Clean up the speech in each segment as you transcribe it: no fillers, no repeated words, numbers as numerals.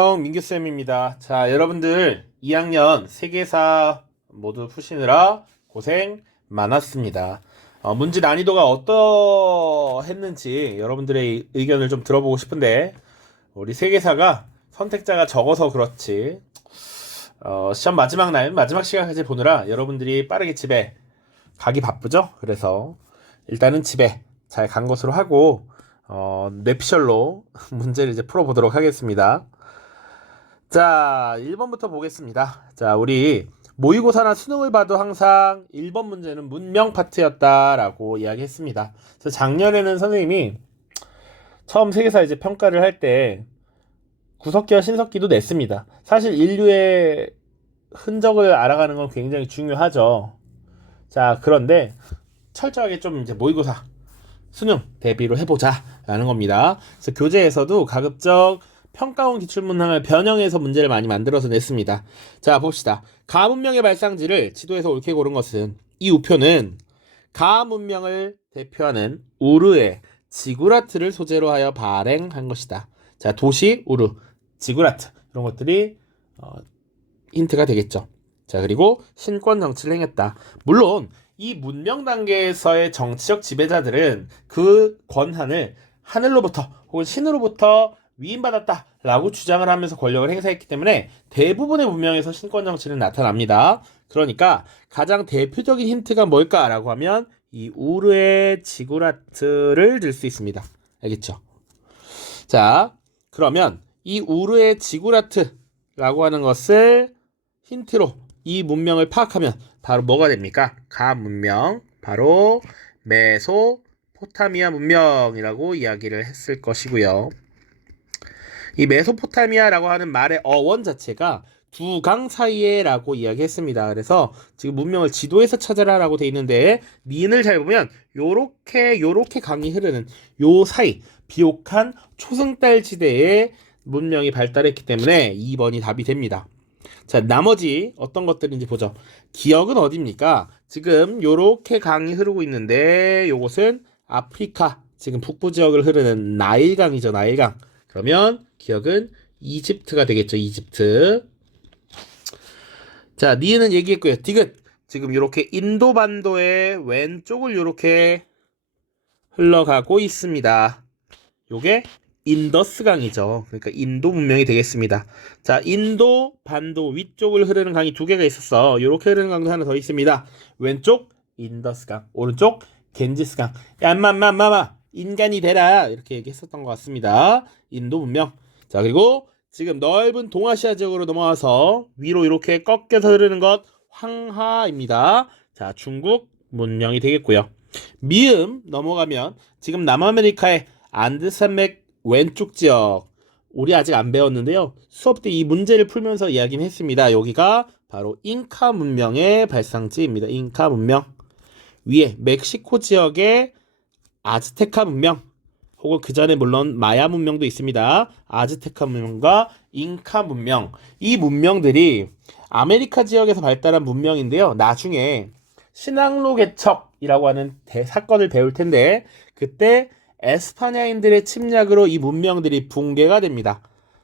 민규쌤입니다. 자, 여러분들 2학년 세계사 모두 푸시느라 고생 많았습니다. 문제 난이도가 어떠했는지 여러분들의 의견을 좀 들어보고 싶은데, 우리 세계사가 선택자가 적어서 그렇지, 시험 마지막 날, 마지막 시간까지 보느라 여러분들이 빠르게 집에 가기 바쁘죠? 그래서 일단은 집에 잘 간 것으로 하고, 뇌피셜로 문제를 이제 풀어보도록 하겠습니다. 자, 1번부터 보겠습니다. 자, 우리 모의고사나 수능을 봐도 항상 1번 문제는 문명 파트였다라고 이야기했습니다. 그래서 작년에는 선생님이 처음 세계사 이제 평가를 할 때 구석기와 신석기도 냈습니다. 사실 인류의 흔적을 알아가는 건 굉장히 중요하죠. 자, 그런데 철저하게 좀 이제 모의고사, 수능 대비로 해보자라는 겁니다. 그래서 교재에서도 가급적 평가원 기출문항을 변형해서 문제를 많이 만들어서 냈습니다. 자, 봅시다. 가문명의 발상지를 지도에서 옳게 고른 것은, 이 우표는 가문명을 대표하는 우르의 지구라트를 소재로 하여 발행한 것이다. 자, 도시 우르, 지구라트, 이런 것들이 힌트가 되겠죠. 자, 그리고 신권 정치를 행했다. 물론 이 문명 단계에서의 정치적 지배자들은 그 권한을 하늘로부터 혹은 신으로부터 위임받았다 라고 주장을 하면서 권력을 행사했기 때문에 대부분의 문명에서 신권 정치는 나타납니다. 그러니까 가장 대표적인 힌트가 뭘까라고 하면 이 우르의 지구라트를 들 수 있습니다. 알겠죠? 자, 그러면 이 우르의 지구라트라고 하는 것을 힌트로 이 문명을 파악하면 바로 뭐가 됩니까? 가 문명, 바로 메소포타미아 문명이라고 이야기를 했을 것이고요. 이 메소포타미아라고 하는 말의 어원 자체가 두 강 사이에 라고 이야기했습니다. 그래서 지금 문명을 지도에서 찾아라 라고 돼 있는데, 니은을 잘 보면 요렇게 강이 흐르는 요 사이 비옥한 초승달 지대에 문명이 발달했기 때문에 2번이 답이 됩니다. 자, 나머지 어떤 것들인지 보죠. 기역은 어디입니까? 지금 요렇게 강이 흐르고 있는데 요것은 아프리카, 지금 북부 지역을 흐르는 나일강이죠. 나일강. 그러면 기역은 이집트가 되겠죠. 이집트. 자, 니은은 얘기했고요. 디귿, 지금 요렇게 인도 반도의 왼쪽을 요렇게 흘러가고 있습니다. 요게 인더스강이죠. 그러니까 인도 문명이 되겠습니다. 자, 인도 반도 위쪽을 흐르는 강이 두 개가 있었어. 이렇게 흐르는 강도 하나 더 있습니다. 왼쪽 인더스강, 오른쪽 겐지스강. 야, 엄마 인간이 되라, 이렇게 얘기했었던 것 같습니다. 인도 문명. 자, 그리고 지금 넓은 동아시아 지역으로 넘어와서 위로 이렇게 꺾여서 흐르는 것 황하입니다. 자, 중국 문명이 되겠고요. 미음 넘어가면 지금 남아메리카의 안드산맥 왼쪽 지역, 우리 아직 안 배웠는데요. 수업 때 이 문제를 풀면서 이야기는 했습니다. 여기가 바로 잉카 문명의 발상지입니다. 잉카 문명. 위에 멕시코 지역의 아즈테카 문명, 혹은 그 전에 물론 마야 문명도 있습니다. 아즈테카 문명과 잉카 문명, 이 문명들이 아메리카 지역에서 발달한 문명인데요. 나중에 신항로 개척이라고 하는 대사건을 배울 텐데, 그때 에스파냐인들의 침략으로 이 문명들이 붕괴가 됩니다.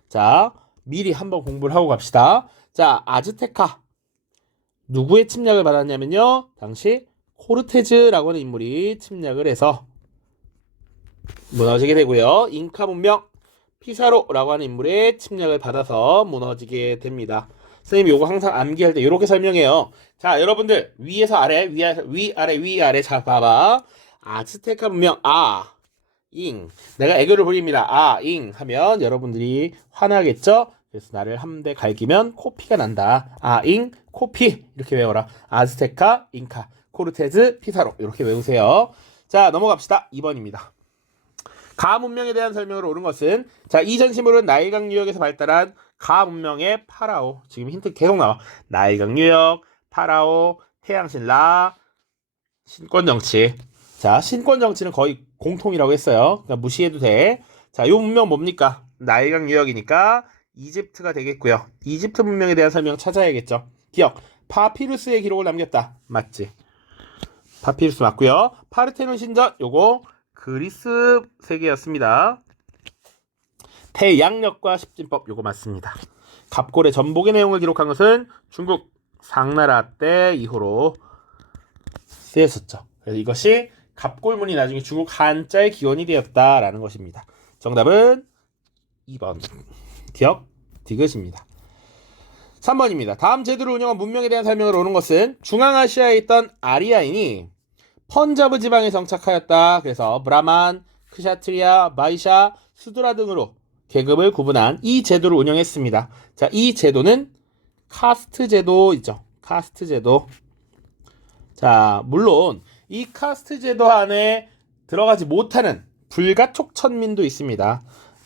자, 미리 한번 공부를 하고 갑시다. 자, 아즈테카 누구의 침략을 받았냐면요, 당시 코르테즈라고 하는 인물이 침략을 해서 무너지게 되고요. 잉카 문명, 피사로라고 하는 인물의 침략을 받아서 무너지게 됩니다. 선생님이 요거 항상 암기할 때 이렇게 설명해요. 자, 여러분들 위에서 아래, 위아래. 자, 봐봐. 아즈테카 문명, 잉. 내가 애교를 부립니다. 잉 하면 여러분들이 화나겠죠? 그래서 나를 한 대 갈기면 코피가 난다. 잉, 코피. 이렇게 외워라. 아즈테카, 잉카, 코르테즈, 피사로. 이렇게 외우세요. 자, 넘어갑시다. 2번입니다. 가 문명에 대한 설명을 옳은 것은, 자, 이 전시물은 나일강 유역에서 발달한 가 문명의 파라오. 지금 힌트 계속 나와. 나일강 유역, 파라오, 태양신 라, 신권 정치. 자, 신권 정치는 거의 공통이라고 했어요. 그러니까 무시해도 돼. 자, 요 문명 뭡니까? 나일강 유역이니까 이집트가 되겠고요. 이집트 문명에 대한 설명 찾아야겠죠. 기억, 파피루스의 기록을 남겼다. 맞지? 파피루스 맞고요. 파르테논 신전, 요거 그리스 세계였습니다. 태양력과 십진법 요거 맞습니다. 갑골의 전복의 내용을 기록한 것은 중국 상나라 때 이후로 쓰였었죠. 그래서 이것이 갑골문이 나중에 중국 한자의 기원이 되었다라는 것입니다. 정답은 2번 디귿 디귿입니다. 3번입니다. 다음 제도를 운영한 문명에 대한 설명을 오는 것은 중앙아시아에 있던 아리아인이 펀자브 지방에 정착하였다. 그래서 브라만, 크샤트리아, 바이샤, 수드라 등으로 계급을 구분한 이 제도를 운영했습니다. 자, 이 제도는 카스트 제도이죠. 카스트 제도. 자, 물론 이 카스트 제도 안에 들어가지 못하는 불가촉 천민도 있습니다.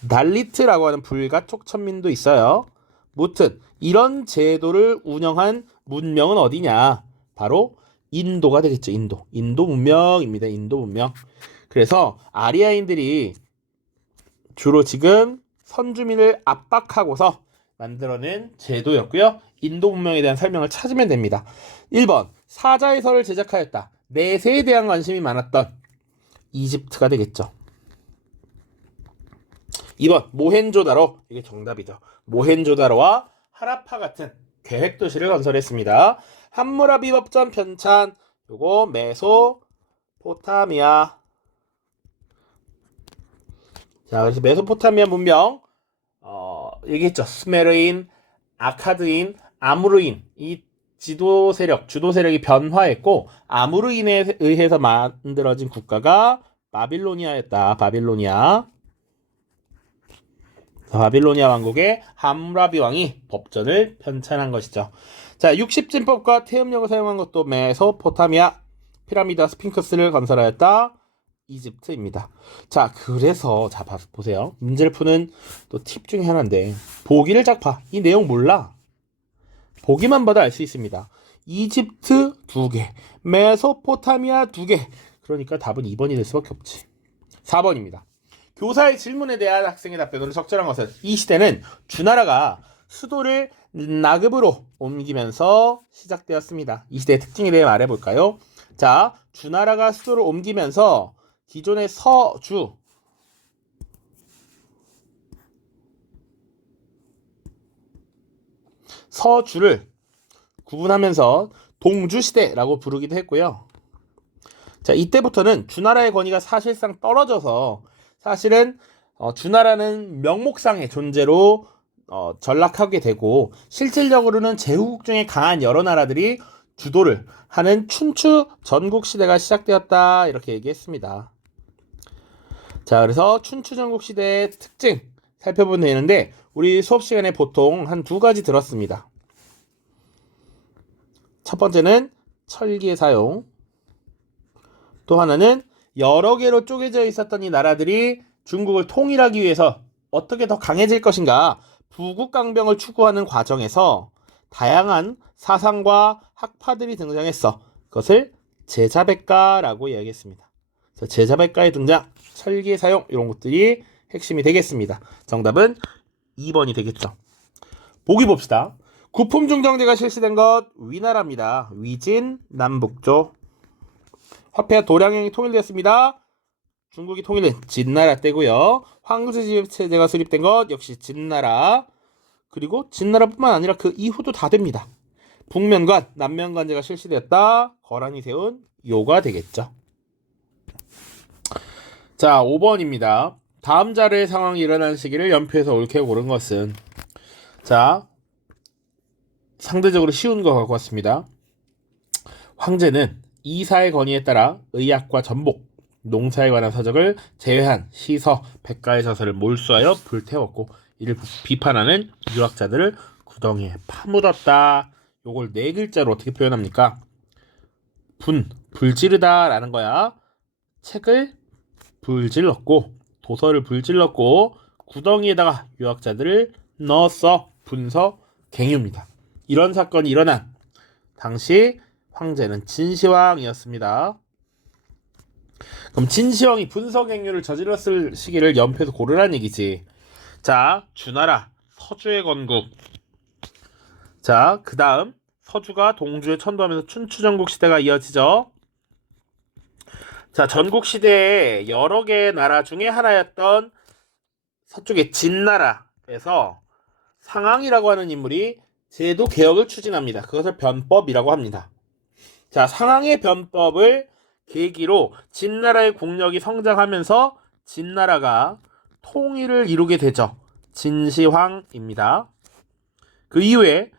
달리트라고 하는 불가촉 천민도 있어요. 무튼 이런 제도를 운영한 문명은 어디냐? 바로 인도가 되겠죠. 인도 문명입니다. 인도 문명. 그래서 아리아인들이 주로 지금 선주민을 압박하고서 만들어낸 제도였고요. 인도 문명에 대한 설명을 찾으면 됩니다. 1번 사자의 설을 제작하였다. 내세에 대한 관심이 많았던 이집트가 되겠죠. 2번 모헨조다로, 이게 정답이죠. 모헨조다로와 하라파 같은 계획도시를 건설했습니다. 함무라비 법전 편찬, 요거 메소포타미아. 자, 그래서 메소포타미아 문명 얘기했죠. 수메르인, 아카드인, 아무르인, 이 주도 세력이 변화했고 아무르인에 의해서 만들어진 국가가 바빌로니아였다. 바빌로니아 왕국의 함무라비 왕이 법전을 편찬한 것이죠. 자, 60진법과 태음력을 사용한 것도 메소포타미아, 피라미드와 스핑크스를 건설하였다. 이집트입니다. 자, 그래서 자 보세요. 문제를 푸는 또 팁 중에 하나인데 보기를 쫙 봐. 이 내용 몰라. 보기만 봐도 알 수 있습니다. 이집트 2개, 메소포타미아 2개. 그러니까 답은 2번이 될 수밖에 없지. 4번입니다. 교사의 질문에 대한 학생의 답변으로 적절한 것은 이 시대는 주나라가 수도를 나급으로 옮기면서 시작되었습니다. 이 시대의 특징에 대해 말해볼까요? 자, 주나라가 수도를 옮기면서 기존의 서주를 구분하면서 동주시대라고 부르기도 했고요. 자, 이때부터는 주나라의 권위가 사실상 떨어져서 사실은 주나라는 명목상의 존재로 전락하게 되고 실질적으로는 제후국 중에 강한 여러 나라들이 주도를 하는 춘추 전국시대가 시작되었다. 이렇게 얘기했습니다. 자, 그래서 춘추 전국시대의 특징 살펴보면 되는데 우리 수업 시간에 보통 한 2가지 들었습니다. 첫 번째는 철기의 사용, 또 하나는 여러 개로 쪼개져 있었던 이 나라들이 중국을 통일하기 위해서 어떻게 더 강해질 것인가 부국강병을 추구하는 과정에서 다양한 사상과 학파들이 등장했어. 그것을 제자백가라고 이야기했습니다. 그래서 제자백가의 등장, 철기의 사용 이런 것들이 핵심이 되겠습니다. 정답은 2번이 되겠죠. 보기 봅시다. 구품중정제가 실시된 것 위나라입니다. 위진 남북조. 화폐와 도량형이 통일되었습니다. 중국이 통일된 진나라 때고요. 황제지배 체제가 수립된 것 역시 진나라. 그리고 진나라뿐만 아니라 그 이후도 다 됩니다. 북면관, 남면관제가 실시되었다. 거란이 세운 요가 되겠죠. 자, 5번입니다. 다음 자료의 상황이 일어난 시기를 연표해서 옳게 고른 것은, 자, 상대적으로 쉬운 거 갖고 왔습니다. 황제는 이사의 건의에 따라 의학과 전복, 농사에 관한 서적을 제외한 시서, 백가의 저서를 몰수하여 불태웠고 이를 비판하는 유학자들을 구덩이에 파묻었다. 요걸 4글자로 어떻게 표현합니까? 불지르다 라는 거야. 책을 불질렀고 도서를 불질렀고 구덩이에다가 유학자들을 넣었어. 분서갱유입니다. 이런 사건이 일어난 당시 황제는 진시황이었습니다. 그럼 진시황이 분서갱유를 저질렀을 시기를 연표해서 고르란 얘기지. 자, 주나라 서주의 건국. 자, 그 다음 서주가 동주에 천도하면서 춘추전국 시대가 이어지죠. 자, 전국 시대의 여러 개의 나라 중에 하나였던 서쪽의 진나라에서 상황이라고 하는 인물이 제도 개혁을 추진합니다. 그것을 변법이라고 합니다. 자, 상황의 변법을 계기로 진나라의 국력이 성장하면서 진나라가 통일을 이루게 되죠. 진시황입니다. 그 이후에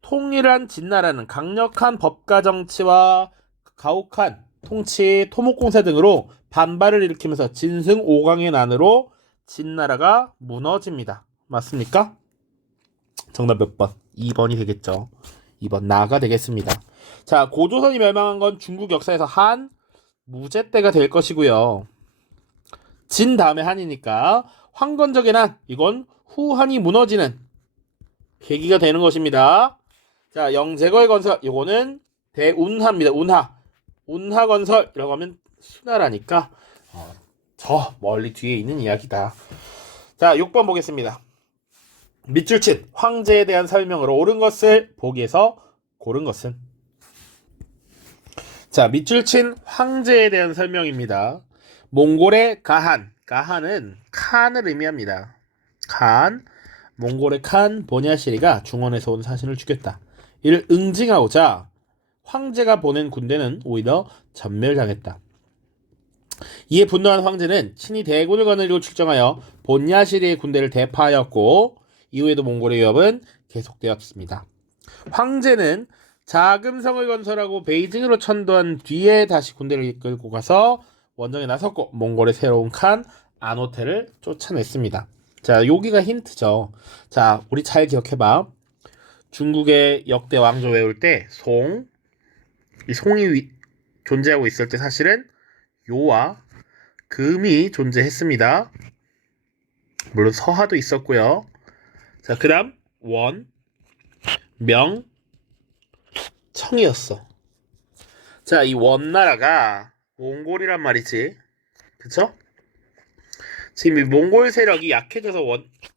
통일한 진나라는 강력한 법가 정치와 가혹한 통치, 토목공사 등으로 반발을 일으키면서 진승 5강의 난으로 진나라가 무너집니다. 맞습니까? 정답 몇 번? 2번이 되겠죠. 2번 나가 되겠습니다. 자, 고조선이 멸망한 건 중국 역사에서 한 무제 때가 될 것이고요. 진 다음에 한이니까 황건적의 난, 이건 후한이 무너지는 계기가 되는 것입니다. 자, 영제거의 건설, 이거는 대운하입니다. 운하 건설이라고 하면 수나라니까 저 멀리 뒤에 있는 이야기다. 자, 6번 보겠습니다. 밑줄 친 황제에 대한 설명으로 옳은 것을 보기에서 고른 것은. 자, 밑줄 친 황제에 대한 설명입니다. 몽골의 가한은 칸을 의미합니다. 몽골의 칸 보냐시리가 중원에서 온 사신을 죽였다. 이를 응징하고자 황제가 보낸 군대는 오히려 전멸당했다. 이에 분노한 황제는 친히 대군을 거느리고 출정하여 본야시리의 군대를 대파하였고 이후에도 몽골의 위협은 계속되었습니다. 황제는 자금성을 건설하고 베이징으로 천도한 뒤에 다시 군대를 이끌고 가서 원정에 나섰고 몽골의 새로운 칸 아노테를 쫓아냈습니다. 자, 여기가 힌트죠. 자, 우리 잘 기억해봐. 중국의 역대 왕조 외울 때 이 송이 존재하고 있을 때 사실은 요와 금이 존재했습니다. 물론 서하도 있었고요. 자, 그 다음 원, 명, 청이었어. 자, 이 원나라가 몽골이란 말이지. 그쵸? 지금 이 몽골 세력이 약해져서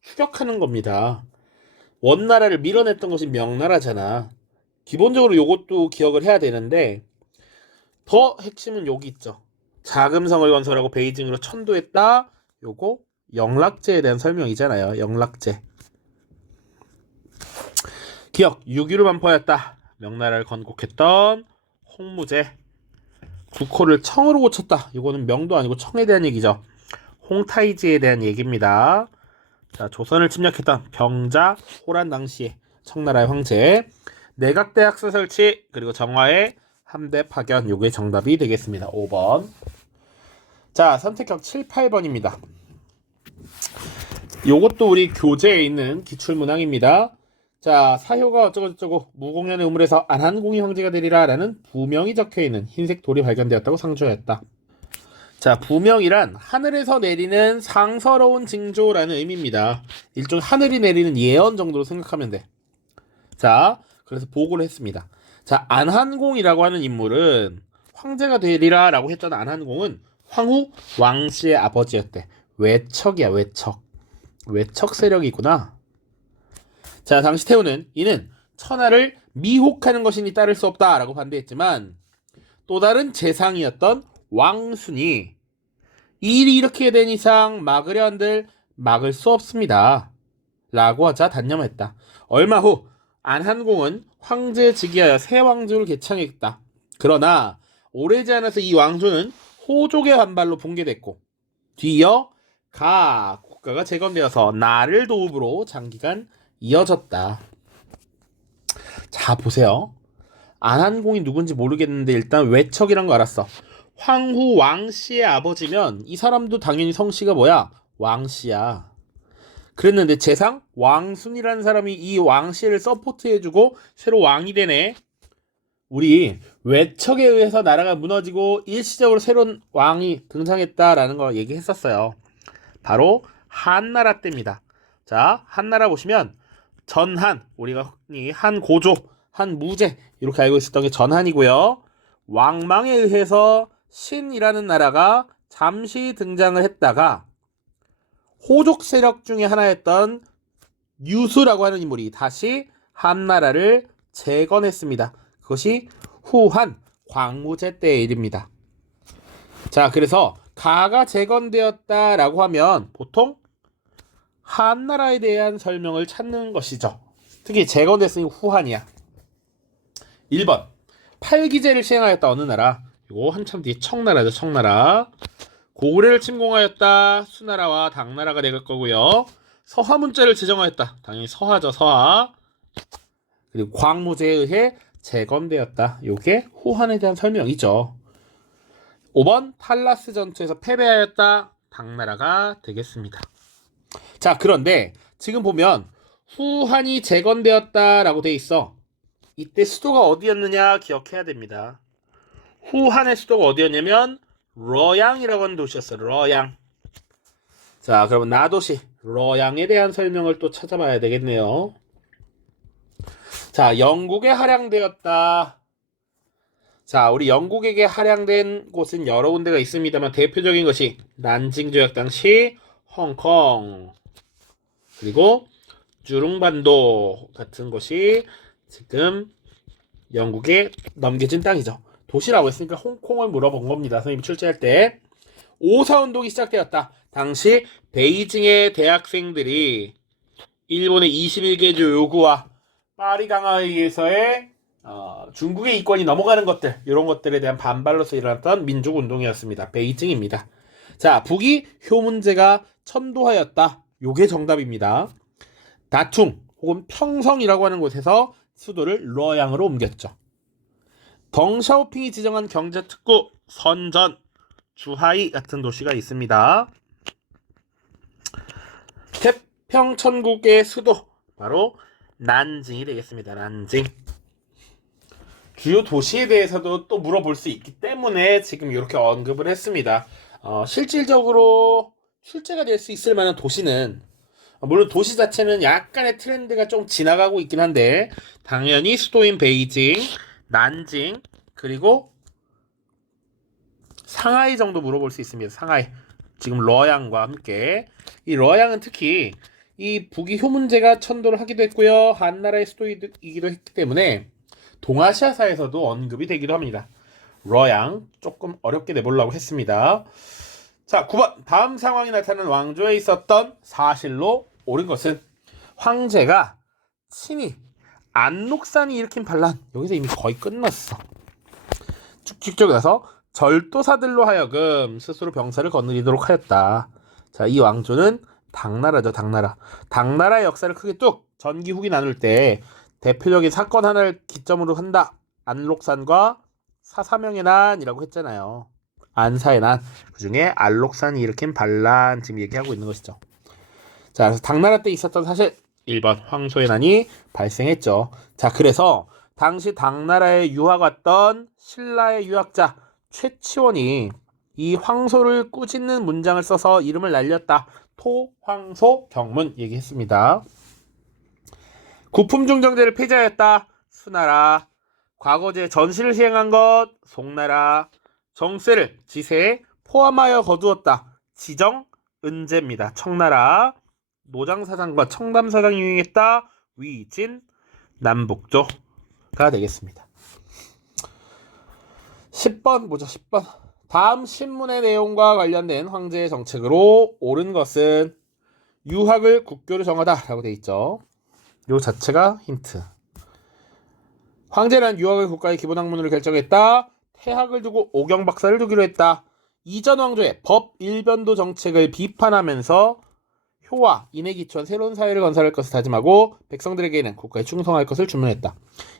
추격하는 겁니다. 원나라를 밀어냈던 것이 명나라잖아. 기본적으로 요것도 기억을 해야 되는데 더 핵심은 여기 있죠. 자금성을 건설하고 베이징으로 천도했다. 요거 영락제에 대한 설명이잖아요. 영락제. 기억, 유규를 반포하였다. 명나라를 건국했던 홍무제. 국호를 청으로 고쳤다. 이거는 명도 아니고 청에 대한 얘기죠. 홍타이지에 대한 얘기입니다. 자, 조선을 침략했던 병자, 호란 당시에 청나라의 황제, 내각대학서 설치, 그리고 정화의 함대 파견. 요게 정답이 되겠습니다. 5번. 자, 선택형 7, 8번입니다. 요것도 우리 교재에 있는 기출문항입니다. 자, 사효가 어쩌고저쩌고 무공연의 우물에서 안한공이 황제가 되리라 라는 부명이 적혀있는 흰색 돌이 발견되었다고 상조하였다. 자, 부명이란 하늘에서 내리는 상서로운 징조라는 의미입니다. 일종 하늘이 내리는 예언 정도로 생각하면 돼. 자, 그래서 보고를 했습니다. 자, 안한공이라고 하는 인물은 황제가 되리라 라고 했던 안한공은 황후 왕씨의 아버지였대. 외척이야, 외척. 외척 세력이구나. 자, 당시 태우는 이는 천하를 미혹하는 것이니 따를 수 없다 라고 반대했지만 또 다른 재상이었던 왕순이 이 일이 이렇게 된 이상 막으려 한들 막을 수 없습니다 라고 하자 단념했다. 얼마 후 안한공은 황제에 즉위하여 새 왕조를 개창했다. 그러나 오래지 않아서 이 왕조는 호족의 반발로 붕괴됐고 뒤이어 가 국가가 재건되어서 나를 도읍으로 장기간 이어졌다. 자, 보세요. 안한공이 누군지 모르겠는데 일단 외척이란 거 알았어. 황후 왕씨의 아버지면 이 사람도 당연히 성씨가 뭐야? 왕씨야. 그랬는데 재상 왕순이라는 사람이 이 왕씨를 서포트해주고 새로 왕이 되네. 우리 외척에 의해서 나라가 무너지고 일시적으로 새로운 왕이 등장했다라는 거 얘기했었어요. 바로 한나라 때입니다. 자, 한나라 보시면 전한, 우리가 흔히 한고조, 한무제 이렇게 알고 있었던 게 전한이고요. 왕망에 의해서 신이라는 나라가 잠시 등장을 했다가 호족 세력 중에 하나였던 유수라고 하는 인물이 다시 한나라를 재건했습니다. 그것이 후한 광무제 때의 일입니다. 자, 그래서 가가 재건되었다라고 하면 보통 한나라에 대한 설명을 찾는 것이죠. 특히 재건됐으니 후한이야. 1번 팔기제를 시행하였다. 어느 나라? 이거 한참 뒤에 청나라죠. 청나라. 고구려를 침공하였다. 수나라와 당나라가 될 거고요. 서하문자를 제정하였다. 당연히 서하죠. 서하. 그리고 광무제에 의해 재건되었다. 요게 후한에 대한 설명이죠. 5번 탈라스 전투에서 패배하였다. 당나라가 되겠습니다. 자, 그런데 지금 보면 후한이 재건되었다라고 돼 있어. 이때 수도가 어디였느냐 기억해야 됩니다. 후한의 수도가 어디였냐면 러양이라고 하는 도시였어요. 러양. 자, 그러면 나도시 러양에 대한 설명을 또 찾아봐야 되겠네요. 자, 영국에 할양되었다. 자, 우리 영국에게 할양된 곳은 여러 군데가 있습니다만 대표적인 것이 난징 조약 당시 홍콩, 그리고 주룽반도 같은 곳이 지금 영국에 넘겨진 땅이죠. 도시라고 했으니까 홍콩을 물어본 겁니다. 선생님이 출제할 때. 오사운동이 시작되었다. 당시 베이징의 대학생들이 일본의 21개조 요구와 파리 강화에 의해서의 중국의 이권이 넘어가는 것들, 이런 것들에 대한 반발로서 일어났던 민족운동이었습니다. 베이징입니다. 자, 북이 효문제가 천도하였다. 요게 정답입니다. 다충 혹은 평성이라고 하는 곳에서 수도를 러양으로 옮겼죠. 덩샤오핑이 지정한 경제특구 선전, 주하이 같은 도시가 있습니다. 태평천국의 수도 바로 난징이 되겠습니다. 난징. 주요 도시에 대해서도 또 물어볼 수 있기 때문에 지금 이렇게 언급을 했습니다. 실질적으로 출제가 될 수 있을 만한 도시는 물론 도시 자체는 약간의 트렌드가 좀 지나가고 있긴 한데 당연히 수도인 베이징, 난징, 그리고 상하이 정도 물어볼 수 있습니다. 상하이. 지금 러양과 함께. 이 러양은 특히 이 북이 효문제가 천도를 하기도 했고요. 한나라의 수도이기도 했기 때문에 동아시아사에서도 언급이 되기도 합니다. 러양 조금 어렵게 내보려고 했습니다. 자, 9번 다음 상황이 나타나는 왕조에 있었던 사실로 옳은 것은 황제가 친히 안록산이 일으킨 반란, 여기서 이미 거의 끝났어. 쭉쭉쭉 가서 절도사들로 하여금 스스로 병사를 거느리도록 하였다. 자, 이 왕조는 당나라죠. 당나라. 당나라의 역사를 크게 뚝 전기 후기 나눌 때 대표적인 사건 하나를 기점으로 한다. 안록산과 사사명의 난이라고 했잖아요. 안사의 난. 그 중에 안록산이 일으킨 반란 지금 얘기하고 있는 것이죠. 자, 그래서 당나라 때 있었던 사실 1번 황소의 난이 발생했죠. 자, 그래서 당시 당나라에 유학 왔던 신라의 유학자 최치원이 이 황소를 꾸짖는 문장을 써서 이름을 날렸다. 토황소 경문 얘기했습니다. 구품중정제를 폐지하였다. 수나라. 과거제 전시를 시행한 것 송나라. 정세를 지세에 포함하여 거두었다. 지정 은제입니다. 청나라. 노장사상과 청담사상이 유행했다. 위진 남북조가 되겠습니다. 10번 보자. 10번. 다음 신문의 내용과 관련된 황제의 정책으로 옳은 것은 유학을 국교로 정하다 라고 되어 있죠. 요 자체가 힌트. 황제는 유학을 국가의 기본 학문으로 결정했다. 태학을 두고 오경박사를 두기로 했다. 이전 왕조의 법 일변도 정책을 비판하면서 효와 인에 기초한 새로운 사회를 건설할 것을 다짐하고 백성들에게는 국가에 충성할 것을 주문했다.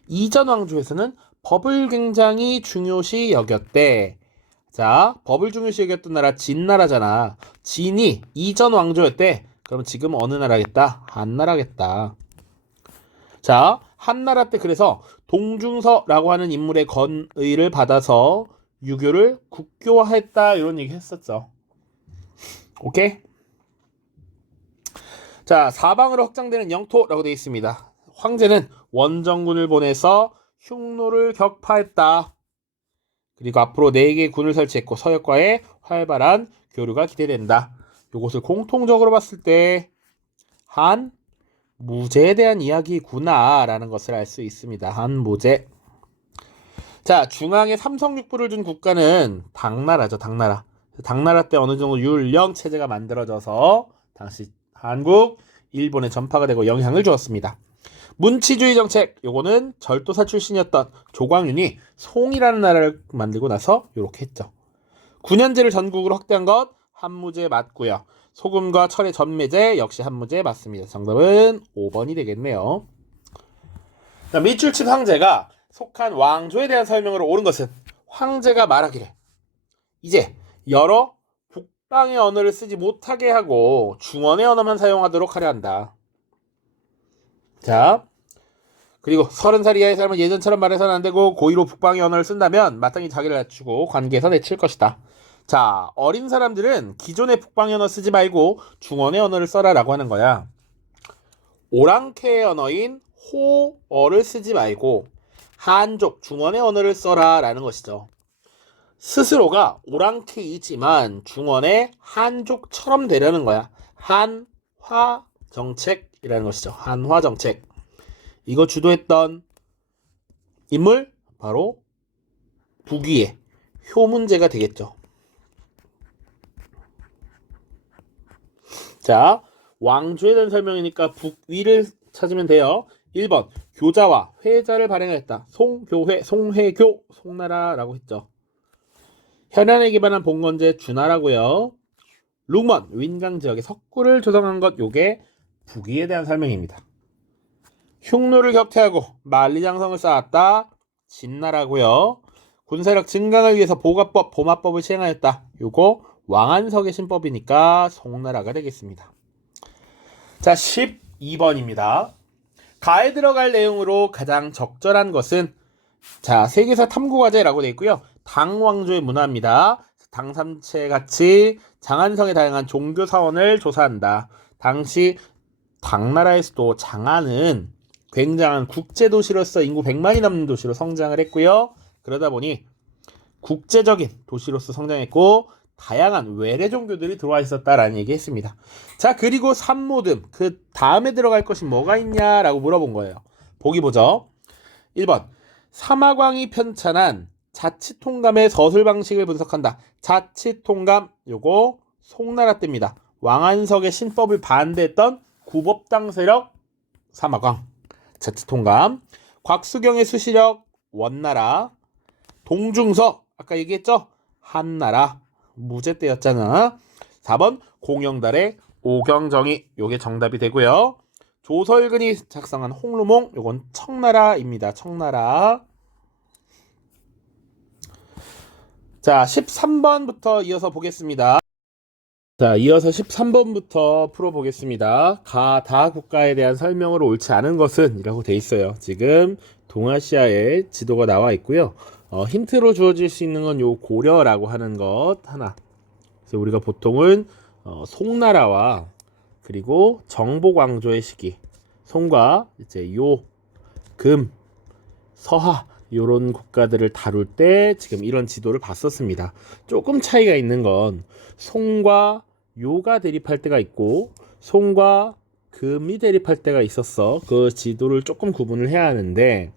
이전 왕조에서는 법을 굉장히 중요시 여겼대. 자, 법을 중요시 여겼던 나라 진나라잖아. 진이 이전 왕조였대. 그럼 지금 어느 나라겠다? 한나라겠다. 자, 한나라 때 그래서 동중서라고 하는 인물의 건의를 받아서 유교를 국교화했다 이런 얘기 했었죠. 오케이? 자, 사방으로 확장되는 영토라고 되어 있습니다. 황제는 원정군을 보내서 흉노를 격파했다. 그리고 앞으로 4개의 군을 설치했고 서역과의 활발한 교류가 기대된다. 이것을 공통적으로 봤을 때 한무제에 대한 이야기구나 라는 것을 알 수 있습니다. 한무제. 자, 중앙에 삼성육부를 준 국가는 당나라죠. 당나라. 당나라 때 어느 정도 율령 체제가 만들어져서 당시 한국, 일본에 전파가 되고 영향을 주었습니다. 문치주의 정책, 요거는 절도사 출신이었던 조광윤이 송이라는 나라를 만들고 나서 요렇게 했죠. 9년제를 전국으로 확대한 것 한무제 맞고요. 소금과 철의 전매제 역시 한무제 맞습니다. 정답은 5번이 되겠네요. 밑줄 친 황제가 속한 왕조에 대한 설명으로 옳은 것은 황제가 말하기를 이제 여러 북방의 언어를 쓰지 못하게 하고 중원의 언어만 사용하도록 하려 한다. 자, 그리고 30살 이하의 삶은 예전처럼 말해서는 안 되고 고의로 북방의 언어를 쓴다면 마땅히 자기를 낮추고 관계에서 내칠 것이다. 자, 어린 사람들은 기존의 북방의 언어 쓰지 말고 중원의 언어를 써라 라고 하는 거야. 오랑캐의 언어인 호어를 쓰지 말고 한족 중원의 언어를 써라 라는 것이죠. 스스로가 오랑캐이지만 중원의 한족처럼 되려는 거야. 한화 정책이라는 것이죠. 한화 정책. 이거 주도했던 인물 바로 북위의 효문제가 되겠죠. 자, 왕조에 대한 설명이니까 북위를 찾으면 돼요. 1번 교자와 회자를 발행했다. 송교회, 송회교, 송나라라고 했죠. 현안에 기반한 봉건제 주나라고요. 룩먼, 윈강 지역의 석굴을 조성한 것, 요게 북위에 대한 설명입니다. 흉노를 격퇴하고 만리장성을 쌓았다. 진나라고요. 군사력 증강을 위해서 보가법, 보마법을 시행하였다. 요거 왕안석의 신법이니까 송나라가 되겠습니다. 자, 12번입니다. 가에 들어갈 내용으로 가장 적절한 것은 자, 세계사 탐구과제라고 되어 있고요. 당왕조의 문화입니다. 당삼체 같이 장안성의 다양한 종교 사원을 조사한다. 당시 당나라의 수도 장안은 굉장한 국제도시로서 인구 100만이 넘는 도시로 성장을 했고요. 그러다 보니 국제적인 도시로서 성장했고 다양한 외래 종교들이 들어와 있었다라는 얘기했습니다. 자, 그리고 산모듬 그 다음에 들어갈 것이 뭐가 있냐라고 물어본 거예요. 보기 보죠. 1번 사마광이 편찬한 자치통감의 서술 방식을 분석한다. 자치통감 요거 송나라 때입니다. 왕안석의 신법을 반대했던 구법당 세력 사마광 자치통감. 곽수경의 수시력 원나라. 동중서 아까 얘기했죠? 한나라 무제 때였잖아. 4번 공영달의 오경정이 요게 정답이 되고요. 조설근이 작성한 홍루몽 요건 청나라입니다. 청나라. 자, 13번부터 이어서 보겠습니다. 자, 이어서 13번부터 풀어보겠습니다. 다 국가에 대한 설명으로 옳지 않은 것은 이라고 돼 있어요. 지금 동아시아의 지도가 나와 있고요. 힌트로 주어질 수 있는 건 요 고려라고 하는 것 하나. 그래서 우리가 보통은 송나라와 그리고 정복왕조의 시기, 송과 이제 요, 금, 서하 요런 국가들을 다룰 때 지금 이런 지도를 봤었습니다. 조금 차이가 있는 건 송과 요가 대립할 때가 있고 송과 금이 대립할 때가 있었어. 그 지도를 조금 구분을 해야 하는데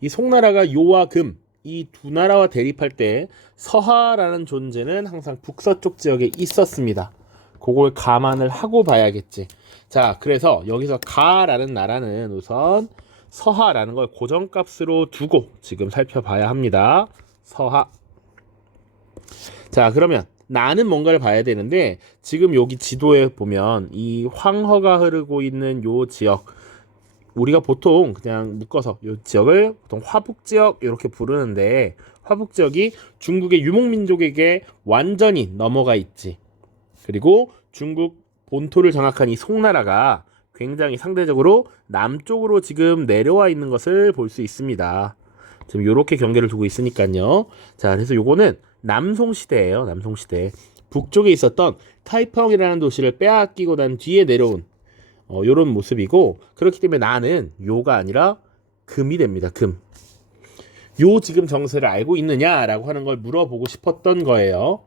이 송나라가 요와 금 이 두 나라와 대립할 때 서하라는 존재는 항상 북서쪽 지역에 있었습니다. 그걸 감안을 하고 봐야겠지. 자, 그래서 여기서 가라는 나라는 우선 서하라는 걸 고정값으로 두고 지금 살펴봐야 합니다. 서하. 자, 그러면 나는 뭔가를 봐야 되는데 지금 여기 지도에 보면 이 황허가 흐르고 있는 요 지역 우리가 보통 그냥 묶어서 이 지역을 보통 화북지역 이렇게 부르는데 화북지역이 중국의 유목민족에게 완전히 넘어가 있지. 그리고 중국 본토를 장악한 이 송나라가 굉장히 상대적으로 남쪽으로 지금 내려와 있는 것을 볼 수 있습니다. 지금 이렇게 경계를 두고 있으니까요. 자, 그래서 요거는 남송시대예요. 남송시대. 북쪽에 있었던 타이펑이라는 도시를 빼앗기고 난 뒤에 내려온 요런 모습이고, 그렇기 때문에 나는 요가 아니라 금이 됩니다. 금. 요 지금 정세를 알고 있느냐라고 하는 걸 물어보고 싶었던 거예요.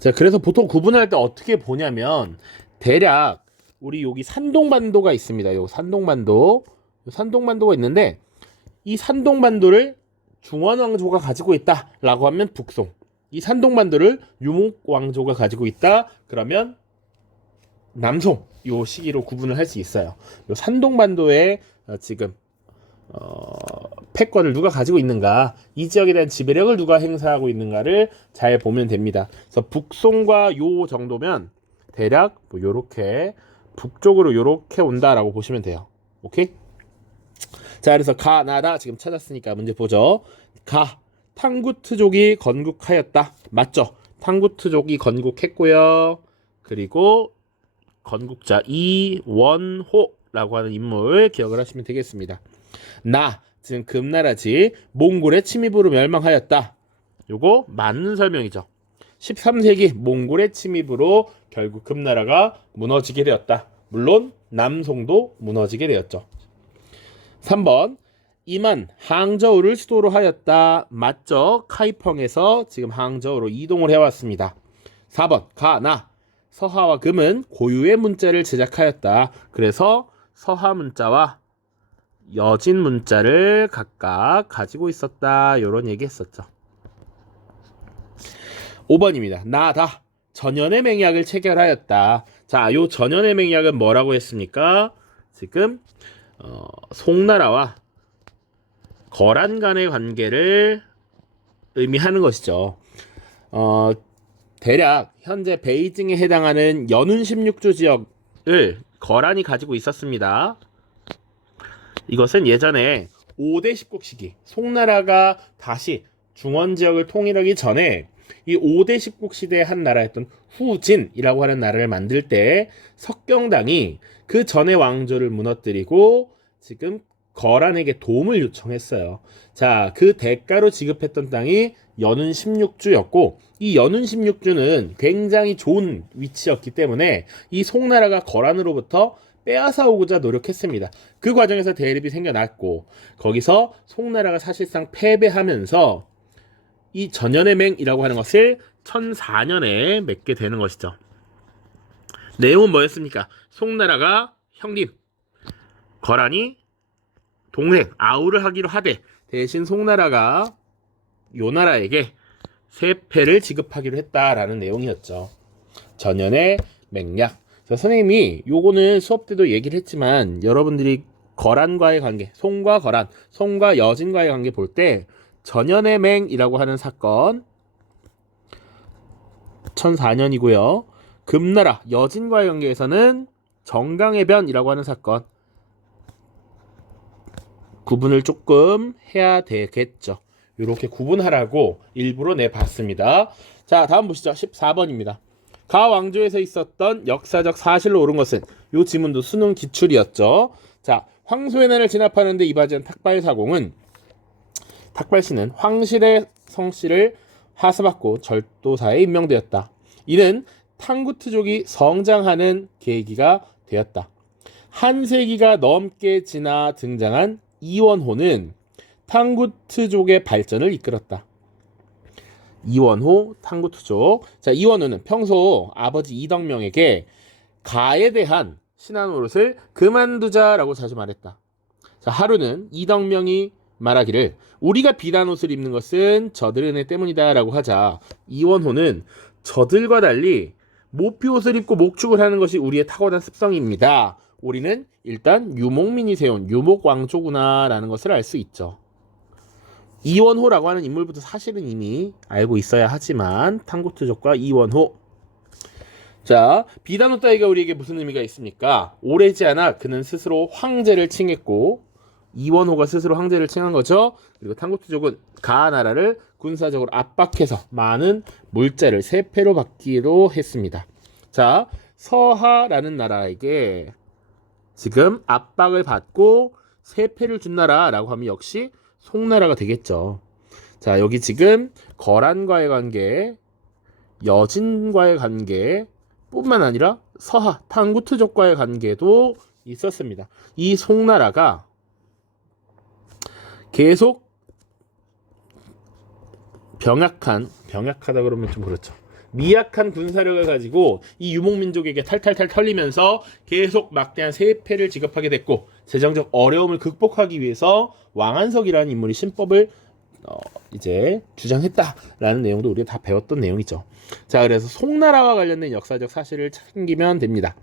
자, 그래서 보통 구분할 때 어떻게 보냐면 대략 우리 여기 산동반도가 있습니다. 요 산동반도. 요 산동반도가 있는데 이 산동반도를 중원왕조가 가지고 있다라고 하면 북송. 이 산동반도를 유목왕조가 가지고 있다 그러면 남송. 요 시기로 구분을 할 수 있어요. 요 산동반도에 지금 패권을 누가 가지고 있는가, 이 지역에 대한 지배력을 누가 행사하고 있는가를 잘 보면 됩니다. 그래서 북송과 요 정도면 대략 뭐 요렇게 북쪽으로 요렇게 온다라고 보시면 돼요. 오케이? 자, 그래서 가나다 지금 찾았으니까 문제 보죠. 탕구트족이 건국하였다. 맞죠? 탕구트족이 건국했고요. 그리고 건국자 이원호라고 하는 인물 기억을 하시면 되겠습니다. 지금 금나라지 몽골의 침입으로 멸망하였다. 요거 맞는 설명이죠. 13세기 몽골의 침입으로 결국 금나라가 무너지게 되었다. 물론 남송도 무너지게 되었죠. 3번 이만 항저우를 수도로 하였다. 맞죠? 카이펑에서 지금 항저우로 이동을 해왔습니다. 4번 가나 서하와 금은 고유의 문자를 제작하였다. 그래서 서하 문자와 여진 문자를 각각 가지고 있었다. 이런 얘기 했었죠. 5번입니다. 나다 전연의 맹약을 체결하였다. 자, 요 전연의 맹약은 뭐라고 했습니까? 지금 송나라와 거란 간의 관계를 의미하는 것이죠. 대략 현재 베이징에 해당하는 연운 16주 지역을 거란이 가지고 있었습니다. 이것은 예전에 5대 10국 시기 송나라가 다시 중원 지역을 통일하기 전에 이 5대 10국 시대의 한 나라였던 후진이라고 하는 나라를 만들 때 석경당이 그 전의 왕조를 무너뜨리고 지금 거란에게 도움을 요청했어요. 자, 그 대가로 지급했던 땅이 연운 16주였고 이 연운 16주는 굉장히 좋은 위치였기 때문에 이 송나라가 거란으로부터 빼앗아 오고자 노력했습니다. 그 과정에서 대립이 생겨났고 거기서 송나라가 사실상 패배하면서 이 전연의 맹이라고 하는 것을 1004년에 맺게 되는 것이죠. 내용은 뭐였습니까? 송나라가 형님, 거란이 동생 아우를 하기로 하되 대신 송나라가 요 나라에게 세패를 지급하기로 했다라는 내용이었죠. 전연의 맹약. 선생님이 요거는 수업 때도 얘기를 했지만 여러분들이 거란과의 관계, 송과 거란, 송과 여진과의 관계 볼 때 전연의 맹이라고 하는 사건 1004년이고요. 금나라 여진과의 관계에서는 정강의 변이라고 하는 사건 구분을 조금 해야 되겠죠. 이렇게 구분하라고 일부러 내봤습니다. 자, 다음 보시죠. 14번입니다. 가 왕조에서 있었던 역사적 사실로 옳은 것은 요 지문도 수능 기출이었죠. 자, 황소의 난을 진압하는데 이바지한 탁발사공은 탁발씨는 황실의 성씨를 하수받고 절도사에 임명되었다. 이는 탕구트족이 성장하는 계기가 되었다. 한 세기가 넘게 지나 등장한 이원호는 탕구트족의 발전을 이끌었다. 이원호 탕구트족. 자, 이원호는 평소 아버지 이덕명에게 가에 대한 신한 노릇을 그만두자라고 자주 말했다. 자, 하루는 이덕명이 말하기를 우리가 비단 옷을 입는 것은 저들의 은혜 때문이다 라고 하자 이원호는 저들과 달리 모피 옷을 입고 목축을 하는 것이 우리의 타고난 습성입니다. 우리는 일단 유목민이 세운 유목왕조구나 라는 것을 알 수 있죠. 이원호라고 하는 인물부터 사실은 이미 알고 있어야 하지만 탕구트족과 이원호. 자, 비단옷 따위가 우리에게 무슨 의미가 있습니까? 오래지 않아 그는 스스로 황제를 칭했고 이원호가 스스로 황제를 칭한 거죠. 그리고 탕구트족은 가 나라를 군사적으로 압박해서 많은 물자를 세패로 받기로 했습니다. 자, 서하라는 나라에게 지금 압박을 받고 세패를 준 나라라고 하면 역시 송나라가 되겠죠. 자, 여기 지금 거란과의 관계, 여진과의 관계 뿐만 아니라 서하, 탕구트족과의 관계도 있었습니다. 이 송나라가 계속 병약하다 그러면 좀 그렇죠. 미약한 군사력을 가지고 이 유목민족에게 탈탈탈 털리면서 계속 막대한 세패를 지급하게 됐고 재정적 어려움을 극복하기 위해서 왕한석이라는 인물이 신법을 이제 주장했다라는 내용도 우리가 다 배웠던 내용이죠. 자, 그래서 송나라와 관련된 역사적 사실을 챙기면 됩니다.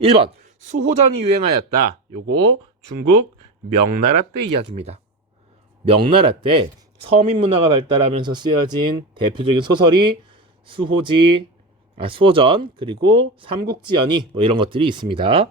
1번 수호전이 유행하였다. 요거 중국 명나라 때 이야기입니다. 명나라 때 서민 문화가 발달하면서 쓰여진 대표적인 소설이 수호전 그리고 삼국지연의 뭐 이런 것들이 있습니다.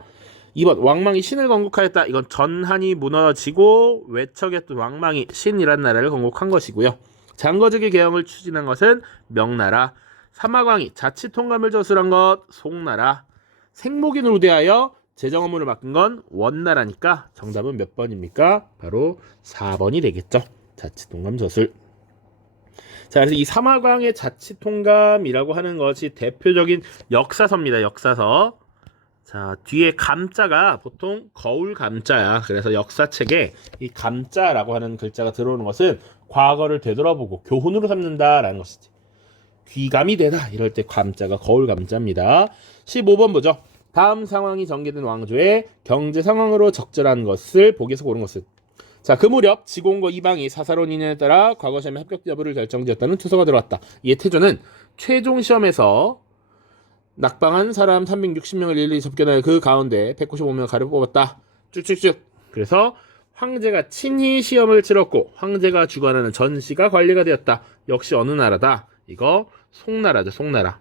2번 왕망이 신을 건국하였다. 이건 전한이 무너지고 외척했던 왕망이 신이란 나라를 건국한 것이고요. 장거적의 개혁을 추진한 것은 명나라. 사마광이 자치통감을 저술한 것 송나라. 생목인을 우대하여 재정 업무를 맡긴 건 원나라니까 정답은 몇 번입니까? 바로 4번이 되겠죠. 자치통감 저술. 자, 그래서 이 사마광의 자치통감이라고 하는 것이 대표적인 역사서입니다. 역사서. 자, 뒤에 감자가 보통 거울 감자야. 그래서 역사책에 이 감자라고 하는 글자가 들어오는 것은 과거를 되돌아보고 교훈으로 삼는다라는 것이지. 귀감이 되다 이럴 때 감자가 거울 감자입니다. 15번 보죠. 다음 상황이 전개된 왕조의 경제 상황으로 적절한 것을 보기에서 고른 것은. 자, 그 무렵 지공과 이방이 사사로운 인연에 따라 과거 시험의 합격 여부를 결정지었다는 투서가 들어왔다. 이에 태조는 최종 시험에서 낙방한 사람 360명을 일일이 접견하여 그 가운데 195명을 가려 뽑았다. 쭉쭉쭉. 그래서 황제가 친히 시험을 치렀고 황제가 주관하는 전시가 관리가 되었다. 역시 어느 나라다? 이거 송나라죠. 송나라.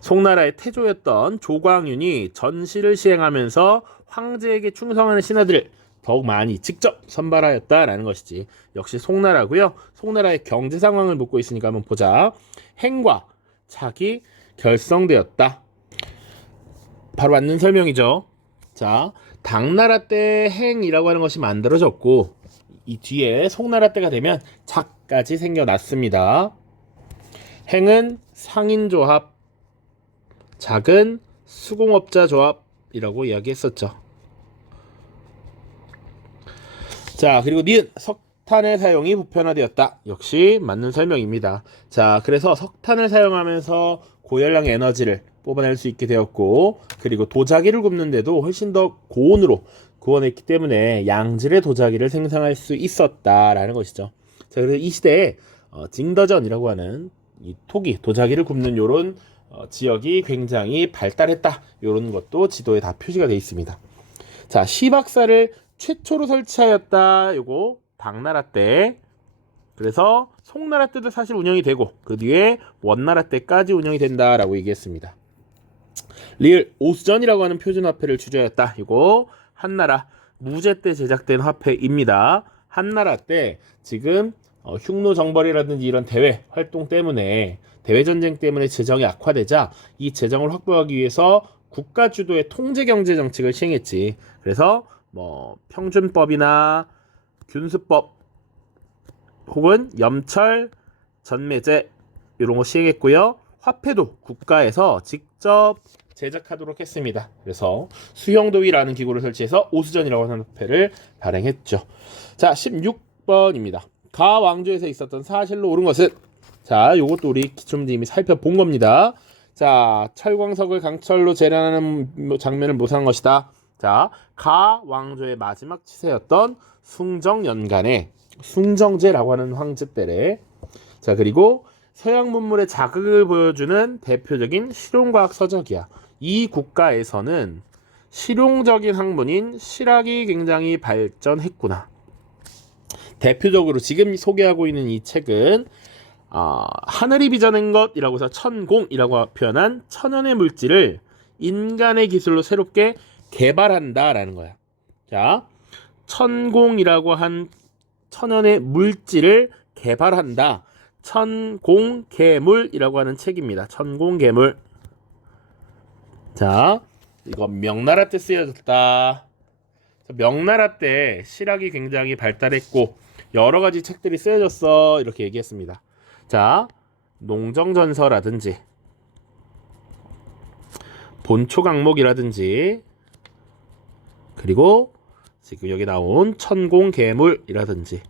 송나라의 태조였던 조광윤이 전시를 시행하면서 황제에게 충성하는 신하들을 더욱 많이 직접 선발하였다라는 것이지. 역시 송나라고요. 송나라의 경제 상황을 묻고 있으니까 한번 보자. 행과 착이 결성되었다. 바로 맞는 설명이죠. 자, 당나라 때 행이라고 하는 것이 만들어졌고 이 뒤에 송나라 때가 되면 착까지 생겨났습니다. 행은 상인조합, 작은 수공업자 조합이라고 이야기했었죠. 자, 그리고 니은 석탄의 사용이 보편화되었다. 역시 맞는 설명입니다. 자, 그래서 석탄을 사용하면서 고열량 에너지를 뽑아낼 수 있게 되었고 그리고 도자기를 굽는데도 훨씬 더 고온으로 구워냈기 때문에 양질의 도자기를 생산할 수 있었다라는 것이죠. 자, 그래서 이 시대에 징더전이라고 하는 이 토기, 도자기를 굽는 요런 지역이 굉장히 발달했다. 요런 것도 지도에 다 표시가 되어 있습니다. 자, 시박사를 최초로 설치하였다. 요거 당나라 때. 그래서 송나라 때도 사실 운영이 되고 그 뒤에 원나라 때까지 운영이 된다라고 얘기했습니다. 리을 오수전이라고 하는 표준화폐를 주저했다. 이거 한나라 무제 때 제작된 화폐입니다. 한나라 때 지금 흉노정벌이라든지 이런 대외 활동 때문에 대외 전쟁 때문에 재정이 악화되자 이 재정을 확보하기 위해서 국가 주도의 통제 경제 정책을 시행했지. 그래서 뭐 평준법이나 균수법 혹은 염철, 전매제 이런 거 시행했고요. 화폐도 국가에서 직접 제작하도록 했습니다. 그래서 수형도위라는 기구를 설치해서 오수전이라고 하는 화폐를 발행했죠. 자, 16번입니다. 가 왕조에서 있었던 사실로 옳은 것은. 자, 요것도 우리 기초문제 이미 살펴본 겁니다. 자, 철광석을 강철로 재련하는 장면을 모사한 것이다. 자, 가 왕조의 마지막 치세였던 숭정연간에 숭정제라고 하는 황제 때래. 자, 그리고 서양 문물의 자극을 보여주는 대표적인 실용과학 서적이야. 이 국가에서는 실용적인 학문인 실학이 굉장히 발전했구나. 대표적으로 지금 소개하고 있는 이 책은 하늘이 빚어낸 것이라고 해서 천공이라고 표현한 천연의 물질을 인간의 기술로 새롭게 개발한다라는 거야. 자, 천공이라고 한 천연의 물질을 개발한다. 천공개물이라고 하는 책입니다. 천공개물. 자, 이거 명나라 때 쓰여졌다. 명나라 때 실학이 굉장히 발달했고 여러 가지 책들이 쓰여졌어. 이렇게 얘기했습니다. 자, 농정전서라든지 본초강목이라든지 그리고 지금 여기 나온 천공개물이라든지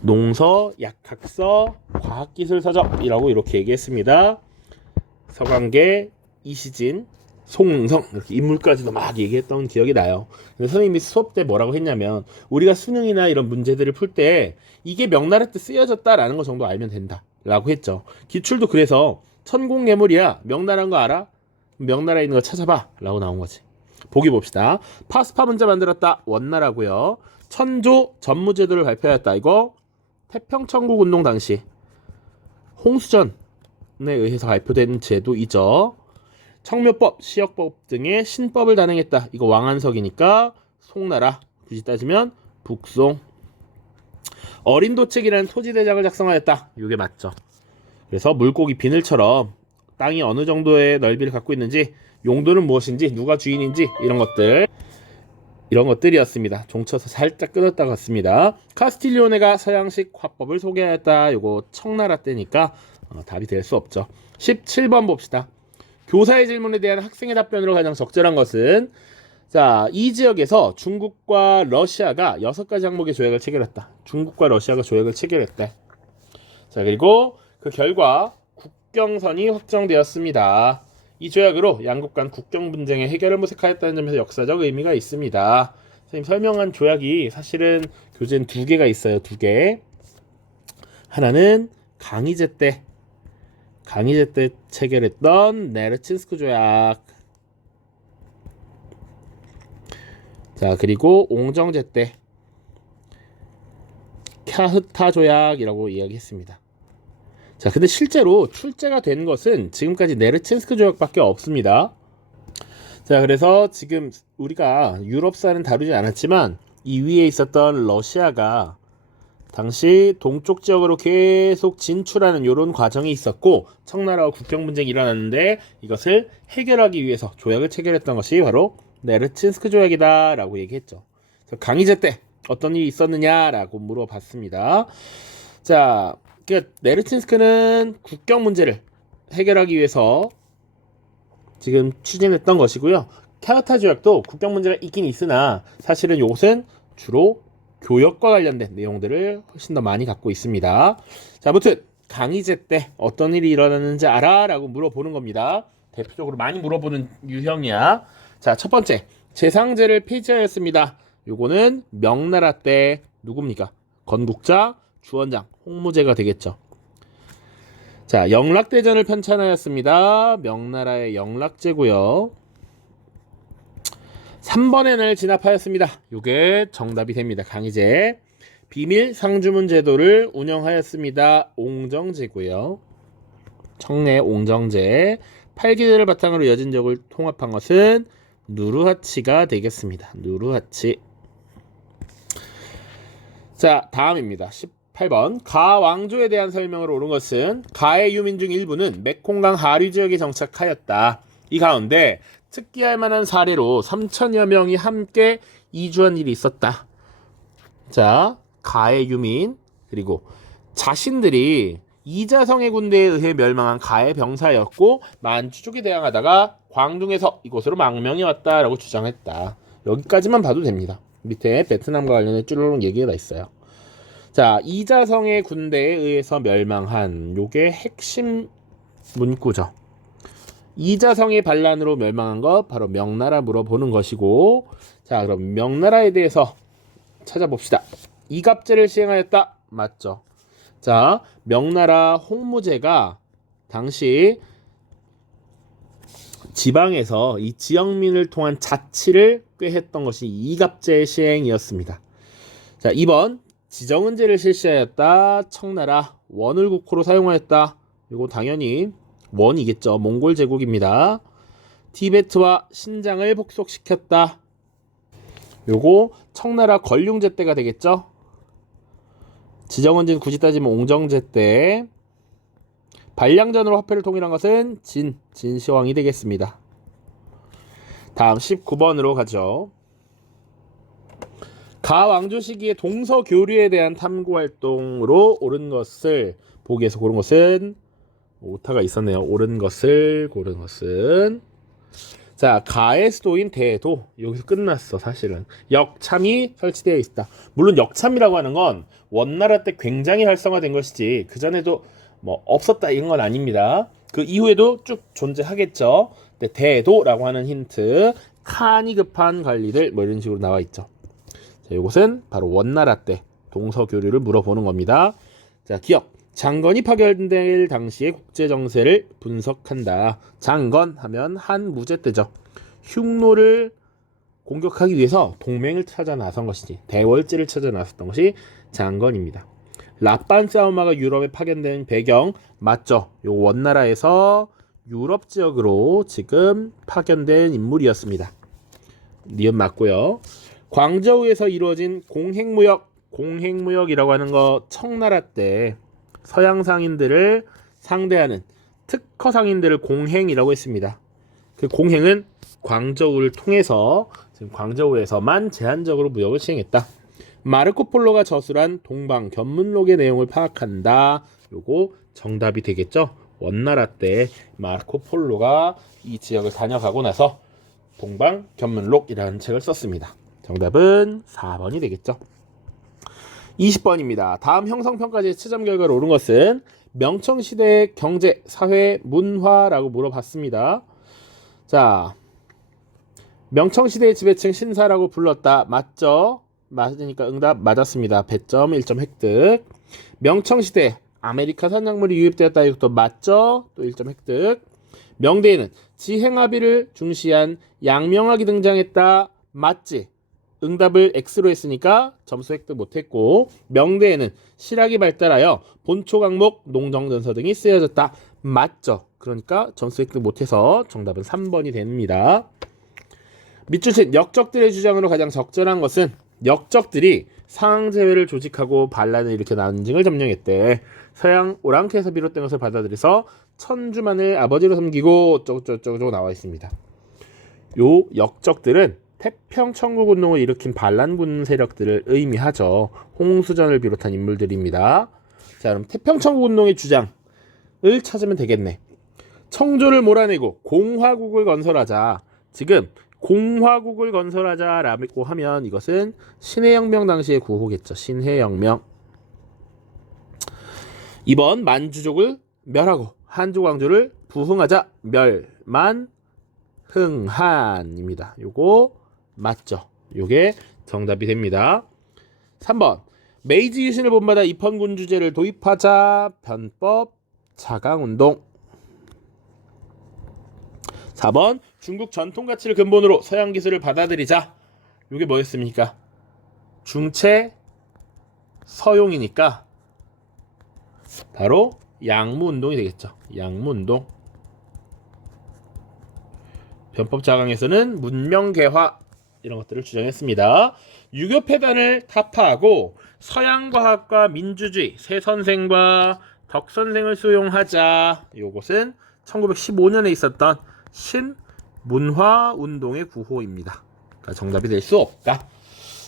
농서, 약학서, 과학기술서적이라고 이렇게 얘기했습니다. 서강계, 이시진, 송성 이렇게 인물까지도 막 얘기했던 기억이 나요. 근데 선생님이 수업 때 뭐라고 했냐면 우리가 수능이나 이런 문제들을 풀 때 이게 명나라 때 쓰여졌다라는 거 정도 알면 된다라고 했죠. 기출도 그래서 천공예물이야. 명나라인 거 알아? 명나라에 있는 거 찾아봐 라고 나온 거지. 보기 봅시다. 파스파 문제 만들었다. 원나라고요. 천조 전무제도를 발표하였다. 이거 태평천국운동 당시 홍수전에 의해서 발표된 제도이죠. 청묘법, 시역법 등의 신법을 단행했다. 이거 왕한석이니까 송나라. 굳이 따지면 북송. 어린도책이라는 토지대장을 작성하였다. 이게 맞죠. 그래서 물고기 비늘처럼 땅이 어느 정도의 넓이를 갖고 있는지, 용도는 무엇인지, 누가 주인인지 이런 것들이었습니다. 종쳐서 살짝 끊었다 같습니다. 카스틸리오네가 서양식 화법을 소개하였다. 요거 청나라 때니까 답이 될 수 없죠. 17번 봅시다. 교사의 질문에 대한 학생의 답변으로 가장 적절한 것은, 자, 이 지역에서 중국과 러시아가 6가지 항목의 조약을 체결했다. 중국과 러시아가 조약을 체결했대. 자, 그리고 그 결과 국경선이 확정되었습니다. 이 조약으로 양국 간 국경 분쟁의 해결을 모색하였다는 점에서 역사적 의미가 있습니다. 선생님 설명한 조약이 사실은 교재는 2개가 있어요. 2개. 하나는 강희제 때 체결했던 네르친스크 조약. 자, 그리고 옹정제 때 캬흐타 조약이라고 이야기했습니다. 자, 근데 실제로 출제가 된 것은 지금까지 네르친스크 조약밖에 없습니다. 자, 그래서 지금 우리가 유럽사는 다루지 않았지만 이 위에 있었던 러시아가 당시 동쪽 지역으로 계속 진출하는 이런 과정이 있었고 청나라와 국경 분쟁이 일어났는데 이것을 해결하기 위해서 조약을 체결했던 것이 바로 네르친스크 조약이다 라고 얘기했죠. 강희제 때 어떤 일이 있었느냐라고 물어봤습니다. 자, 그러니까 네르친스크는 국경 문제를 해결하기 위해서 지금 추진했던 것이고요. 캬흐타 조약도 국경 문제가 있긴 있으나 사실은 이것은 주로 교역과 관련된 내용들을 훨씬 더 많이 갖고 있습니다. 자, 아무튼 강희제 때 어떤 일이 일어났는지 알아? 라고 물어보는 겁니다. 대표적으로 많이 물어보는 유형이야. 자, 첫 번째, 제상제를 폐지하였습니다. 요거는 명나라 때 누굽니까? 건국자, 주원장, 홍무제가 되겠죠. 자, 영락대전을 편찬하였습니다. 명나라의 영락제고요. 3번의 날 진압하였습니다. 요게 정답이 됩니다. 강희제. 비밀 상주문 제도를 운영하였습니다. 옹정제고요. 청래 옹정제. 8기들을 바탕으로 여진족을 통합한 것은 누르하치가 되겠습니다. 누르하치. 자, 다음입니다. 18번. 가 왕조에 대한 설명으로 옳은 것은 가의 유민 중 일부는 메콩강 하류 지역에 정착하였다. 이 가운데 특기할 만한 사례로 3천여 명이 함께 이주한 일이 있었다. 자, 가의 유민 그리고 자신들이 이자성의 군대에 의해 멸망한 가의 병사였고 만주족에 대항하다가 광둥에서 이곳으로 망명해 왔다라고 주장했다. 여기까지만 봐도 됩니다. 밑에 베트남과 관련해 쭈르륵 얘기가 있어요. 자, 이자성의 군대에 의해서 멸망한 요게 핵심 문구죠. 이자성의 반란으로 멸망한 것 바로 명나라 물어보는 것이고, 자, 그럼 명나라에 대해서 찾아봅시다. 이갑제를 시행하였다. 맞죠? 자, 명나라 홍무제가 당시 지방에서 이 지역민을 통한 자치를 꾀했던 것이 이갑제 시행이었습니다. 자, 2번 지정은제를 실시하였다. 청나라 원을 국호로 사용하였다. 이거 당연히 원이겠죠. 몽골 제국입니다. 티베트와 신장을 복속시켰다. 요거 청나라 걸륭제 때가 되겠죠. 지정은제는 굳이 따지면 옹정제 때. 반량전으로 화폐를 통일한 것은 진시황이 되겠습니다. 다음 19번으로 가죠. 가 왕조 시기의 동서 교류에 대한 탐구 활동으로 옳은 것을 보기에서 고른 것은 오타가 있었네요. 옳은 것을 고른 것은 자, 가의 수도인 대도 여기서 끝났어. 사실은 역참이 설치되어 있다. 물론 역참이라고 하는 건 원나라 때 굉장히 활성화된 것이지 그 전에도 뭐 없었다 이런 건 아닙니다. 그 이후에도 쭉 존재하겠죠. 근데 대도라고 하는 힌트, 칸이 급한 관리들 뭐 이런 식으로 나와 있죠. 자, 이것은 바로 원나라 때 동서 교류를 물어보는 겁니다. 자, 기억. 장건이 파견될 당시의 국제 정세를 분석한다. 장건 하면 한 무제 때죠. 흉노를 공격하기 위해서 동맹을 찾아 나선 것이지, 대월제를 찾아 나섰던 것이 장건입니다. 라판 싸우마가 유럽에 파견된 배경 맞죠? 요 원나라에서 유럽 지역으로 지금 파견된 인물이었습니다. 니은 맞고요. 광저우에서 이루어진 공행무역이라고 하는 거, 청나라 때 서양 상인들을 상대하는 특허 상인들을 공행이라고 했습니다. 그 공행은 광저우를 통해서 지금 광저우에서만 제한적으로 무역을 시행했다. 마르코 폴로가 저술한 동방 견문록의 내용을 파악한다. 요거 정답이 되겠죠? 원나라 때 마르코 폴로가 이 지역을 다녀가고 나서 동방 견문록이라는 책을 썼습니다. 정답은 4번이 되겠죠. 20번입니다. 다음 형성평가지의 채점 결과로 옳은 것은 명청시대의 경제, 사회, 문화라고 물어봤습니다. 자, 명청시대의 지배층 신사라고 불렀다. 맞죠? 맞으니까 응답 맞았습니다. 배점 1점 획득. 명청시대 아메리카 산작물이 유입되었다. 이것도 맞죠? 또 1점 획득. 명대에는 지행합의를 중시한 양명학이 등장했다. 맞지? 응답을 X로 했으니까 점수 획득 못했고, 명대에는 실학이 발달하여 본초 강목, 농정전서 등이 쓰여졌다. 맞죠? 그러니까 점수 획득 못해서 정답은 3번이 됩니다. 밑줄친 역적들의 주장으로 가장 적절한 것은 역적들이 상항제회를 조직하고 반란을 일으켜 난징을 점령했대. 서양 오랑캐에서 비롯된 것을 받아들여서 천주만을 아버지로 섬기고 어쩌고저쩌고 나와 있습니다. 요 역적들은 태평천국운동을 일으킨 반란군 세력들을 의미하죠. 홍수전을 비롯한 인물들입니다. 자, 그럼 태평천국운동의 주장을 찾으면 되겠네. 청조를 몰아내고 공화국을 건설하자. 지금 공화국을 건설하자라고 하면 이것은 신해혁명 당시의 구호겠죠. 신해혁명. 2번 만주족을 멸하고 한주광주를 부흥하자. 멸만흥한입니다. 요거 맞죠? 요게 정답이 됩니다. 3번 메이지 유신을 본받아 입헌군주제를 도입하자. 변법 자강운동. 4번 중국 전통 가치를 근본으로 서양 기술을 받아들이자. 요게 뭐였습니까? 중체 서용이니까 바로 양무운동이 되겠죠. 양무운동. 변법 자강에서는 문명개화 이런 것들을 주장했습니다. 유교 폐단을 타파하고 서양 과학과 민주주의, 새선생과 덕선생을 수용하자. 요것은 1915년에 있었던 신문화운동의 구호입니다. 그러니까 정답이 될 수 없다.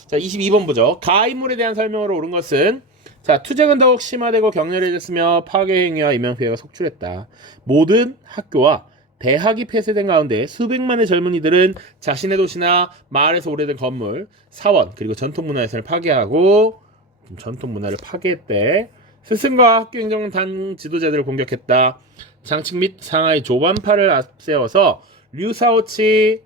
자, 22번 보죠. 가인물에 대한 설명으로 옳은 것은, 자, 투쟁은 더욱 심화되고 격렬해졌으며 파괴 행위와 인명피해가 속출했다. 모든 학교와 대학이 폐쇄된 가운데 수백만의 젊은이들은 자신의 도시나 마을에서 오래된 건물, 사원, 그리고 전통문화예산을 파괴하고 전통문화를 파괴했대. 스승과 학교행정단 지도자들을 공격했다. 장칙 및 상하이 조반파를 앞세워서 류사오치,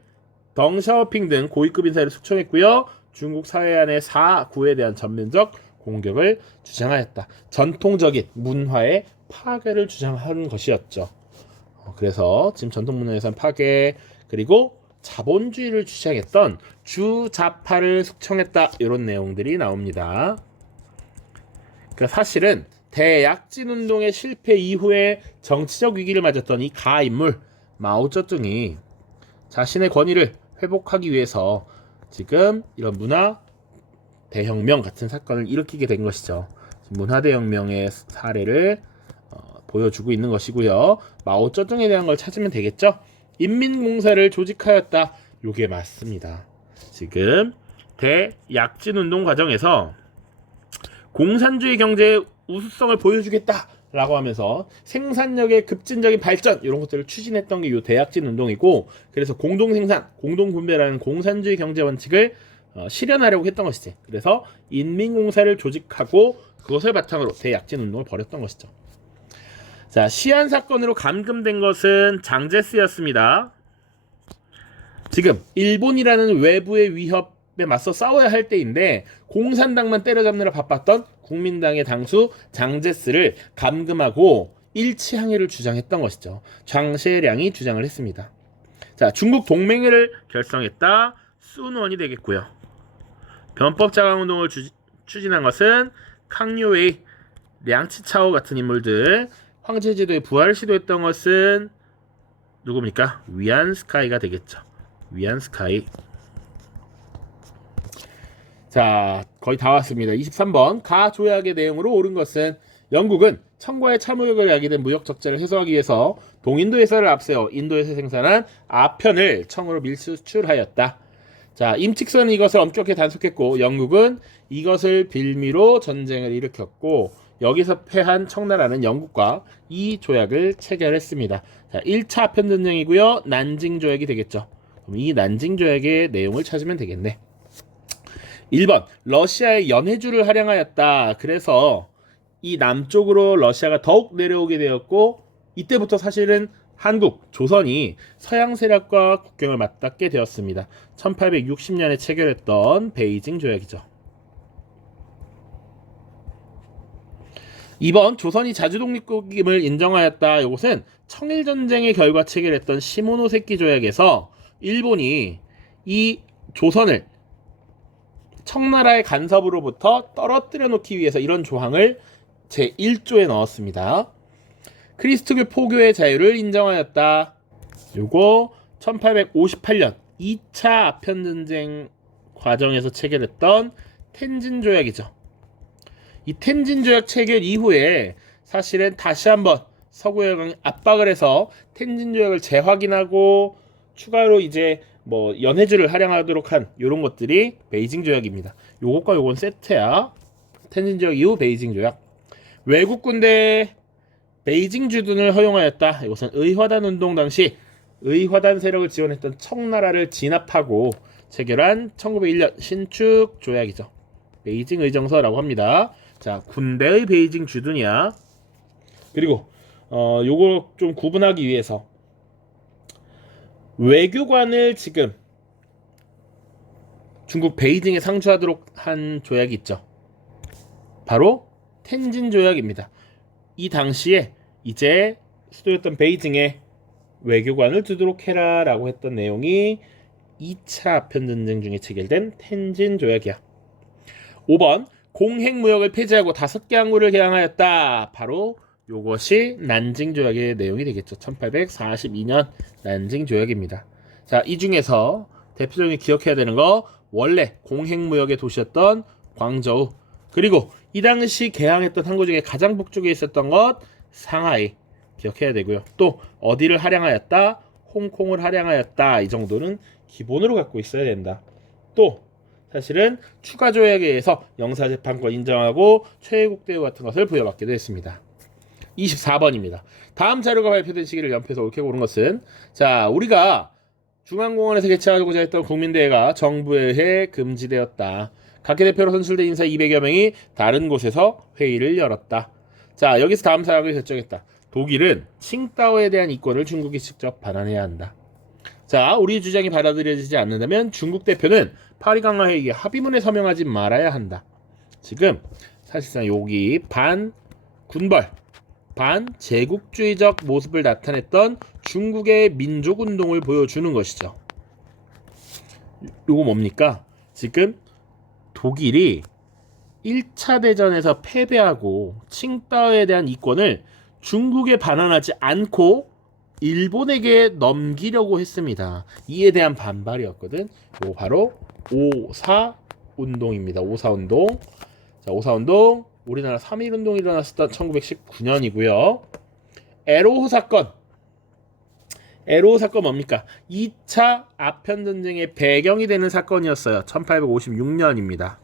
덩샤오핑 등 고위급 인사를 숙청했고요. 중국 사회 안의 사구에 대한 전면적 공격을 주장하였다. 전통적인 문화의 파괴를 주장하는 것이었죠. 그래서 지금 전통문화유산 파괴, 그리고 자본주의를 주장했던 주자파를 숙청했다. 이런 내용들이 나옵니다. 그러니까 사실은 대약진운동의 실패 이후에 정치적 위기를 맞았던 이 가인물 마오쩌둥이 자신의 권위를 회복하기 위해서 지금 이런 문화 대혁명 같은 사건을 일으키게 된 것이죠. 문화대혁명의 사례를 보여주고 있는 것이고요. 마오쩌둥에 대한 걸 찾으면 되겠죠. 인민공사를 조직하였다. 요게 맞습니다. 지금 대약진운동 과정에서 공산주의 경제의 우수성을 보여주겠다 라고 하면서 생산력의 급진적인 발전 이런 것들을 추진했던 게 이 대약진운동이고, 그래서 공동생산, 공동분배라는 공산주의 경제 원칙을 실현하려고 했던 것이지. 그래서 인민공사를 조직하고 그것을 바탕으로 대약진운동을 벌였던 것이죠. 자, 시안 사건으로 감금된 것은 장제스였습니다. 지금 일본이라는 외부의 위협에 맞서 싸워야 할 때인데 공산당만 때려잡느라 바빴던 국민당의 당수 장제스를 감금하고 일치항해를 주장했던 것이죠. 장셰량이 주장을 했습니다. 자, 중국 동맹회를 결성했다. 순원이 되겠고요. 변법 자강 운동을 추진한 것은 캉요웨이, 량치차오 같은 인물들. 황제 제도의 부활을 시도했던 것은 누굽니까? 위안스카이가 되겠죠. 위안스카이. 자, 거의 다 왔습니다. 23번. 가 조약의 내용으로 옳은 것은 영국은 청과의 참무역을 야기된 무역 적자를 해소하기 위해서 동인도에서를 앞세워 인도에서 생산한 아편을 청으로 밀수출하였다. 자, 임칙선은 이것을 엄격히 단속했고 영국은 이것을 빌미로 전쟁을 일으켰고 여기서 패한 청나라는 영국과 이 조약을 체결했습니다. 자, 1차 아편 전쟁이고요. 난징 조약이 되겠죠. 그럼 이 난징 조약의 내용을 찾으면 되겠네. 1번. 러시아의 연해주를 할양하였다. 그래서 이 남쪽으로 러시아가 더욱 내려오게 되었고 이때부터 사실은 한국, 조선이 서양 세력과 국경을 맞닿게 되었습니다. 1860년에 체결했던 베이징 조약이죠. 2번. 조선이 자주 독립국임을 인정하였다. 이것은 청일전쟁의 결과 체결했던 시모노세키 조약에서 일본이 이 조선을 청나라의 간섭으로부터 떨어뜨려 놓기 위해서 이런 조항을 제1조에 넣었습니다. 크리스토교 포교의 자유를 인정하였다. 요거 1858년 2차 아편전쟁 과정에서 체결했던 텐진 조약이죠. 이 텐진 조약 체결 이후에 사실은 다시 한번 서구여강이 압박을 해서 텐진 조약을 재확인하고 추가로 이제 뭐 연해주를 할양하도록 한 이런 것들이 베이징 조약입니다. 요것과 요건 세트야. 텐진 조약 이후 베이징 조약. 외국 군대 베이징 주둔을 허용하였다. 이것은 의화단 운동 당시 의화단 세력을 지원했던 청나라를 진압하고 체결한 1901년 신축 조약이죠. 베이징 의정서라고 합니다. 자, 군대의 베이징 주둔이야. 그리고 요거 좀 구분하기 위해서 외교관을 지금 중국 베이징에 상주하도록 한 조약이 있죠. 바로 텐진 조약입니다. 이 당시에 이제 수도였던 베이징에 외교관을 두도록 해라 라고 했던 내용이 2차 아편전쟁 중에 체결된 텐진 조약이야. 5번. 공행무역을 폐지하고 5개 항구를 개항하였다. 바로 요것이 난징 조약의 내용이 되겠죠. 1842년 난징 조약입니다. 자, 이 중에서 대표적인 기억해야 되는 거 원래 공행무역의 도시였던 광저우, 그리고 이 당시 개항했던 항구 중에 가장 북쪽에 있었던 것 상하이 기억해야 되고요. 또 어디를 할양하였다? 홍콩을 할양하였다. 이 정도는 기본으로 갖고 있어야 된다. 또 사실은 추가 조약에 의해서 영사재판권 인정하고 최애국 대우 같은 것을 부여받기도 했습니다. 24번입니다. 다음 자료가 발표된 시기를 연표해서 옳게 고른 것은, 자, 우리가 중앙공원에서 개최하고자 했던 국민대회가 정부에 의해 금지되었다. 각계 대표로 선출된 인사 200여 명이 다른 곳에서 회의를 열었다. 자, 여기서 다음 사항을 결정했다. 독일은 칭다오에 대한 이권을 중국이 직접 반환해야 한다. 자, 우리 주장이 받아들여지지 않는다면 중국 대표는 파리 강화 회의에 합의문에 서명하지 말아야 한다. 지금 사실상 여기 반군벌, 반제국주의적 모습을 나타냈던 중국의 민족운동을 보여주는 것이죠. 이거 뭡니까? 지금 독일이 1차 대전에서 패배하고 칭다오에 대한 이권을 중국에 반환하지 않고 일본에게 넘기려고 했습니다. 이에 대한 반발이었거든. 이거 바로 5.4운동입니다. 5.4운동. 자, 5.4운동. 우리나라 3.1운동이 일어났었던 1919년이고요. 에로호 사건. 에로호 사건 뭡니까? 2차 아편전쟁의 배경이 되는 사건이었어요. 1856년입니다.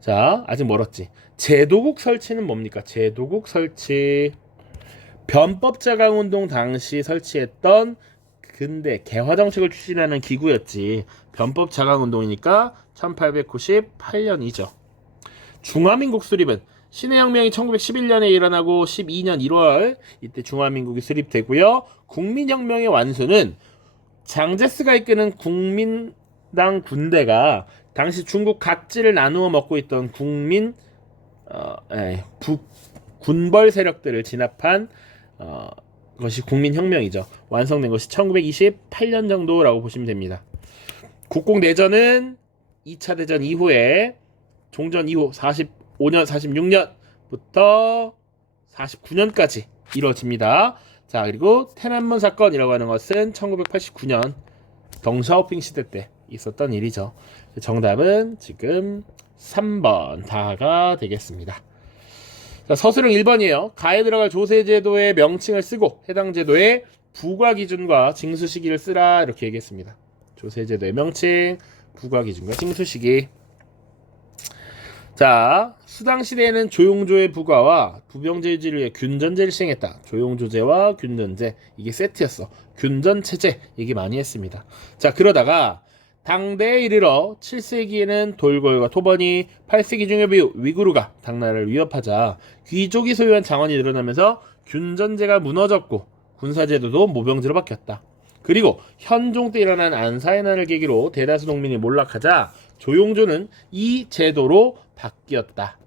자, 아직 멀었지. 제도국 설치는 뭡니까? 제도국 설치. 변법자강운동 당시 설치했던 근대 개화정책을 추진하는 기구였지. 변법자강운동이니까 1898년이죠. 중화민국 수립은 신해혁명이 1911년에 일어나고 12년 1월 이때 중화민국이 수립되고요. 국민혁명의 완수는 장제스가 이끄는 국민당 군대가 당시 중국 각지를 나누어 먹고 있던 군벌 세력들을 진압한 것이 국민혁명이죠. 완성된 것이 1928년 정도라고 보시면 됩니다. 국공내전은 2차 대전 이후에 종전 이후 45년, 46년부터 49년까지 이루어집니다. 자, 그리고天安문 사건이라고 하는 것은 1989년 덩샤오핑 시대 때 있었던 일이죠. 정답은 지금 3번 다가 되겠습니다. 자, 서술형 1번이에요. 가에 들어갈 조세제도의 명칭을 쓰고 해당 제도의 부과 기준과 징수 시기를 쓰라 이렇게 얘기했습니다. 조세제도의 명칭, 부과 기준과 징수 시기. 자, 수당 시대에는 조용조의 부과와 부병제 유지를 위해 균전제를 시행했다. 조용조제와 균전제 이게 세트였어. 균전체제 얘기 많이 했습니다. 자, 그러다가 당대에 이르러 7세기에는 돌궐과 토번이 8세기 중에 위구르가 당나라를 위협하자 귀족이 소유한 장원이 늘어나면서 균전제가 무너졌고 군사제도도 모병제로 바뀌었다. 그리고 현종 때 일어난 안사의 난을 계기로 대다수 농민이 몰락하자 조용조는 이 제도로 바뀌었다.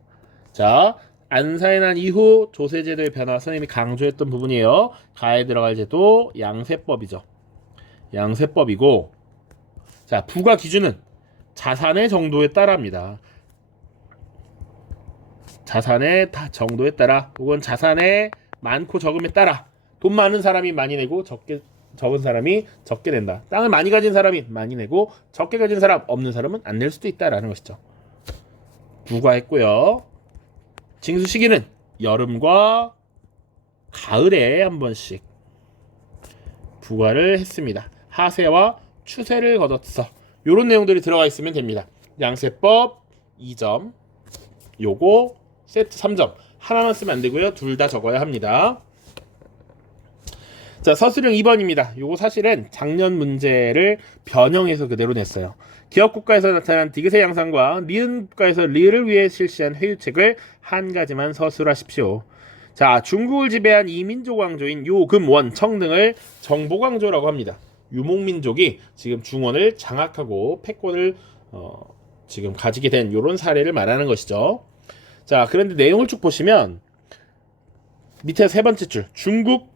자, 안사의 난 이후 조세제도의 변화 선생님이 강조했던 부분이에요. 가에 들어갈 제도 양세법이죠. 양세법이고 자, 부과 기준은 자산의 정도에 따라입니다. 자산의 정도에 따라 혹은 자산의 많고 적음에 따라 돈 많은 사람이 많이 내고 적은 사람이 적게 낸다. 땅을 많이 가진 사람이 많이 내고 적게 가진 사람 없는 사람은 안 낼 수도 있다라는 것이죠. 부과했고요. 징수 시기는 여름과 가을에 한 번씩 부과를 했습니다. 하세와 추세를 거뒀어. 요런 내용들이 들어가 있으면 됩니다. 양세법 2점, 요거 세트 3점. 하나만 쓰면 안 되고요. 둘 다 적어야 합니다. 자, 서술형 2번입니다. 요거 사실은 작년 문제를 변형해서 그대로 냈어요. 기업 국가에서 나타난 디귿의 양상과 니은 국가에서 리을을 위해 실시한 회유책을 한 가지만 서술하십시오. 자, 중국을 지배한 이민족 왕조인 요, 금, 원, 청 등을 정복왕조라고 합니다. 유목민족이 지금 중원을 장악하고 패권을 지금 가지게 된 이런 사례를 말하는 것이죠. 자, 그런데 내용을 쭉 보시면 밑에 세 번째 줄 중국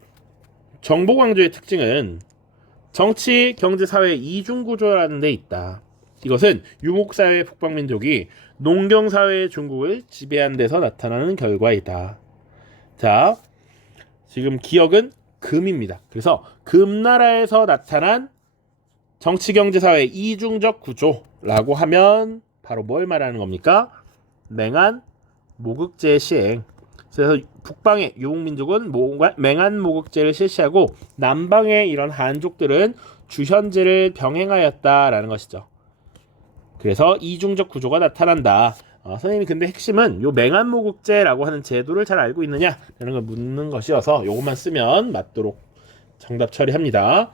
정복왕조의 특징은 정치, 경제, 사회 이중구조라는 데 있다. 이것은 유목사회 북방민족이 농경사회의 중국을 지배한 데서 나타나는 결과이다. 자, 지금 기억은 금입니다. 그래서 금나라에서 나타난 정치, 경제, 사회 이중적 구조라고 하면 바로 뭘 말하는 겁니까? 맹한 모극제 시행. 그래서 북방의 유목민족은 맹한 모극제를 실시하고 남방의 이런 한족들은 주현제를 병행하였다라는 것이죠. 그래서 이중적 구조가 나타난다. 선생님이 근데 핵심은 요 맹한모국제라고 하는 제도를 잘 알고 있느냐 라는 걸 묻는 것이어서 요것만 쓰면 맞도록 정답 처리합니다.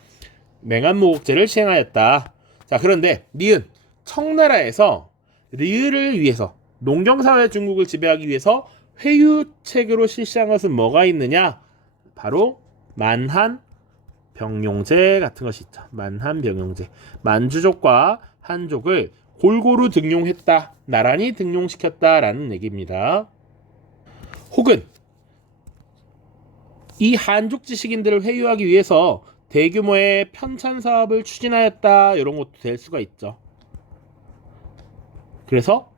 맹한모국제를 시행하였다. 자, 그런데 니은 청나라에서 리을을 위해서 농경사회 중국을 지배하기 위해서 회유책으로 실시한 것은 뭐가 있느냐? 바로 만한병용제 같은 것이 있죠. 만한병용제. 만주족과 한족을 골고루 등용했다. 나란히 등용시켰다라는 얘기입니다. 혹은 이 한족 지식인들을 회유하기 위해서 대규모의 편찬 사업을 추진하였다. 이런 것도 될 수가 있죠. 그래서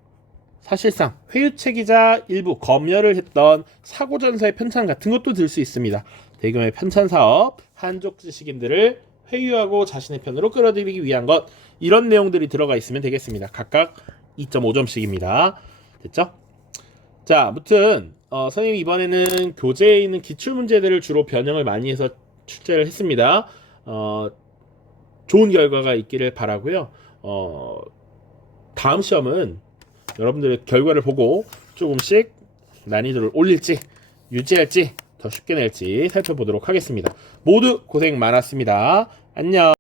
사실상 회유책이자 일부 검열을 했던 사고전서의 편찬 같은 것도 들 수 있습니다. 대규모의 편찬 사업, 한족 지식인들을 회유하고 자신의 편으로 끌어들이기 위한 것, 이런 내용들이 들어가 있으면 되겠습니다. 각각 2.5점씩입니다. 됐죠? 자, 아무튼 선생님이 이번에는 교재에 있는 기출문제들을 주로 변형을 많이 해서 출제를 했습니다. 좋은 결과가 있기를 바라고요. 다음 시험은 여러분들의 결과를 보고 조금씩 난이도를 올릴지 유지할지 더 쉽게 낼지 살펴보도록 하겠습니다. 모두 고생 많았습니다. 안녕.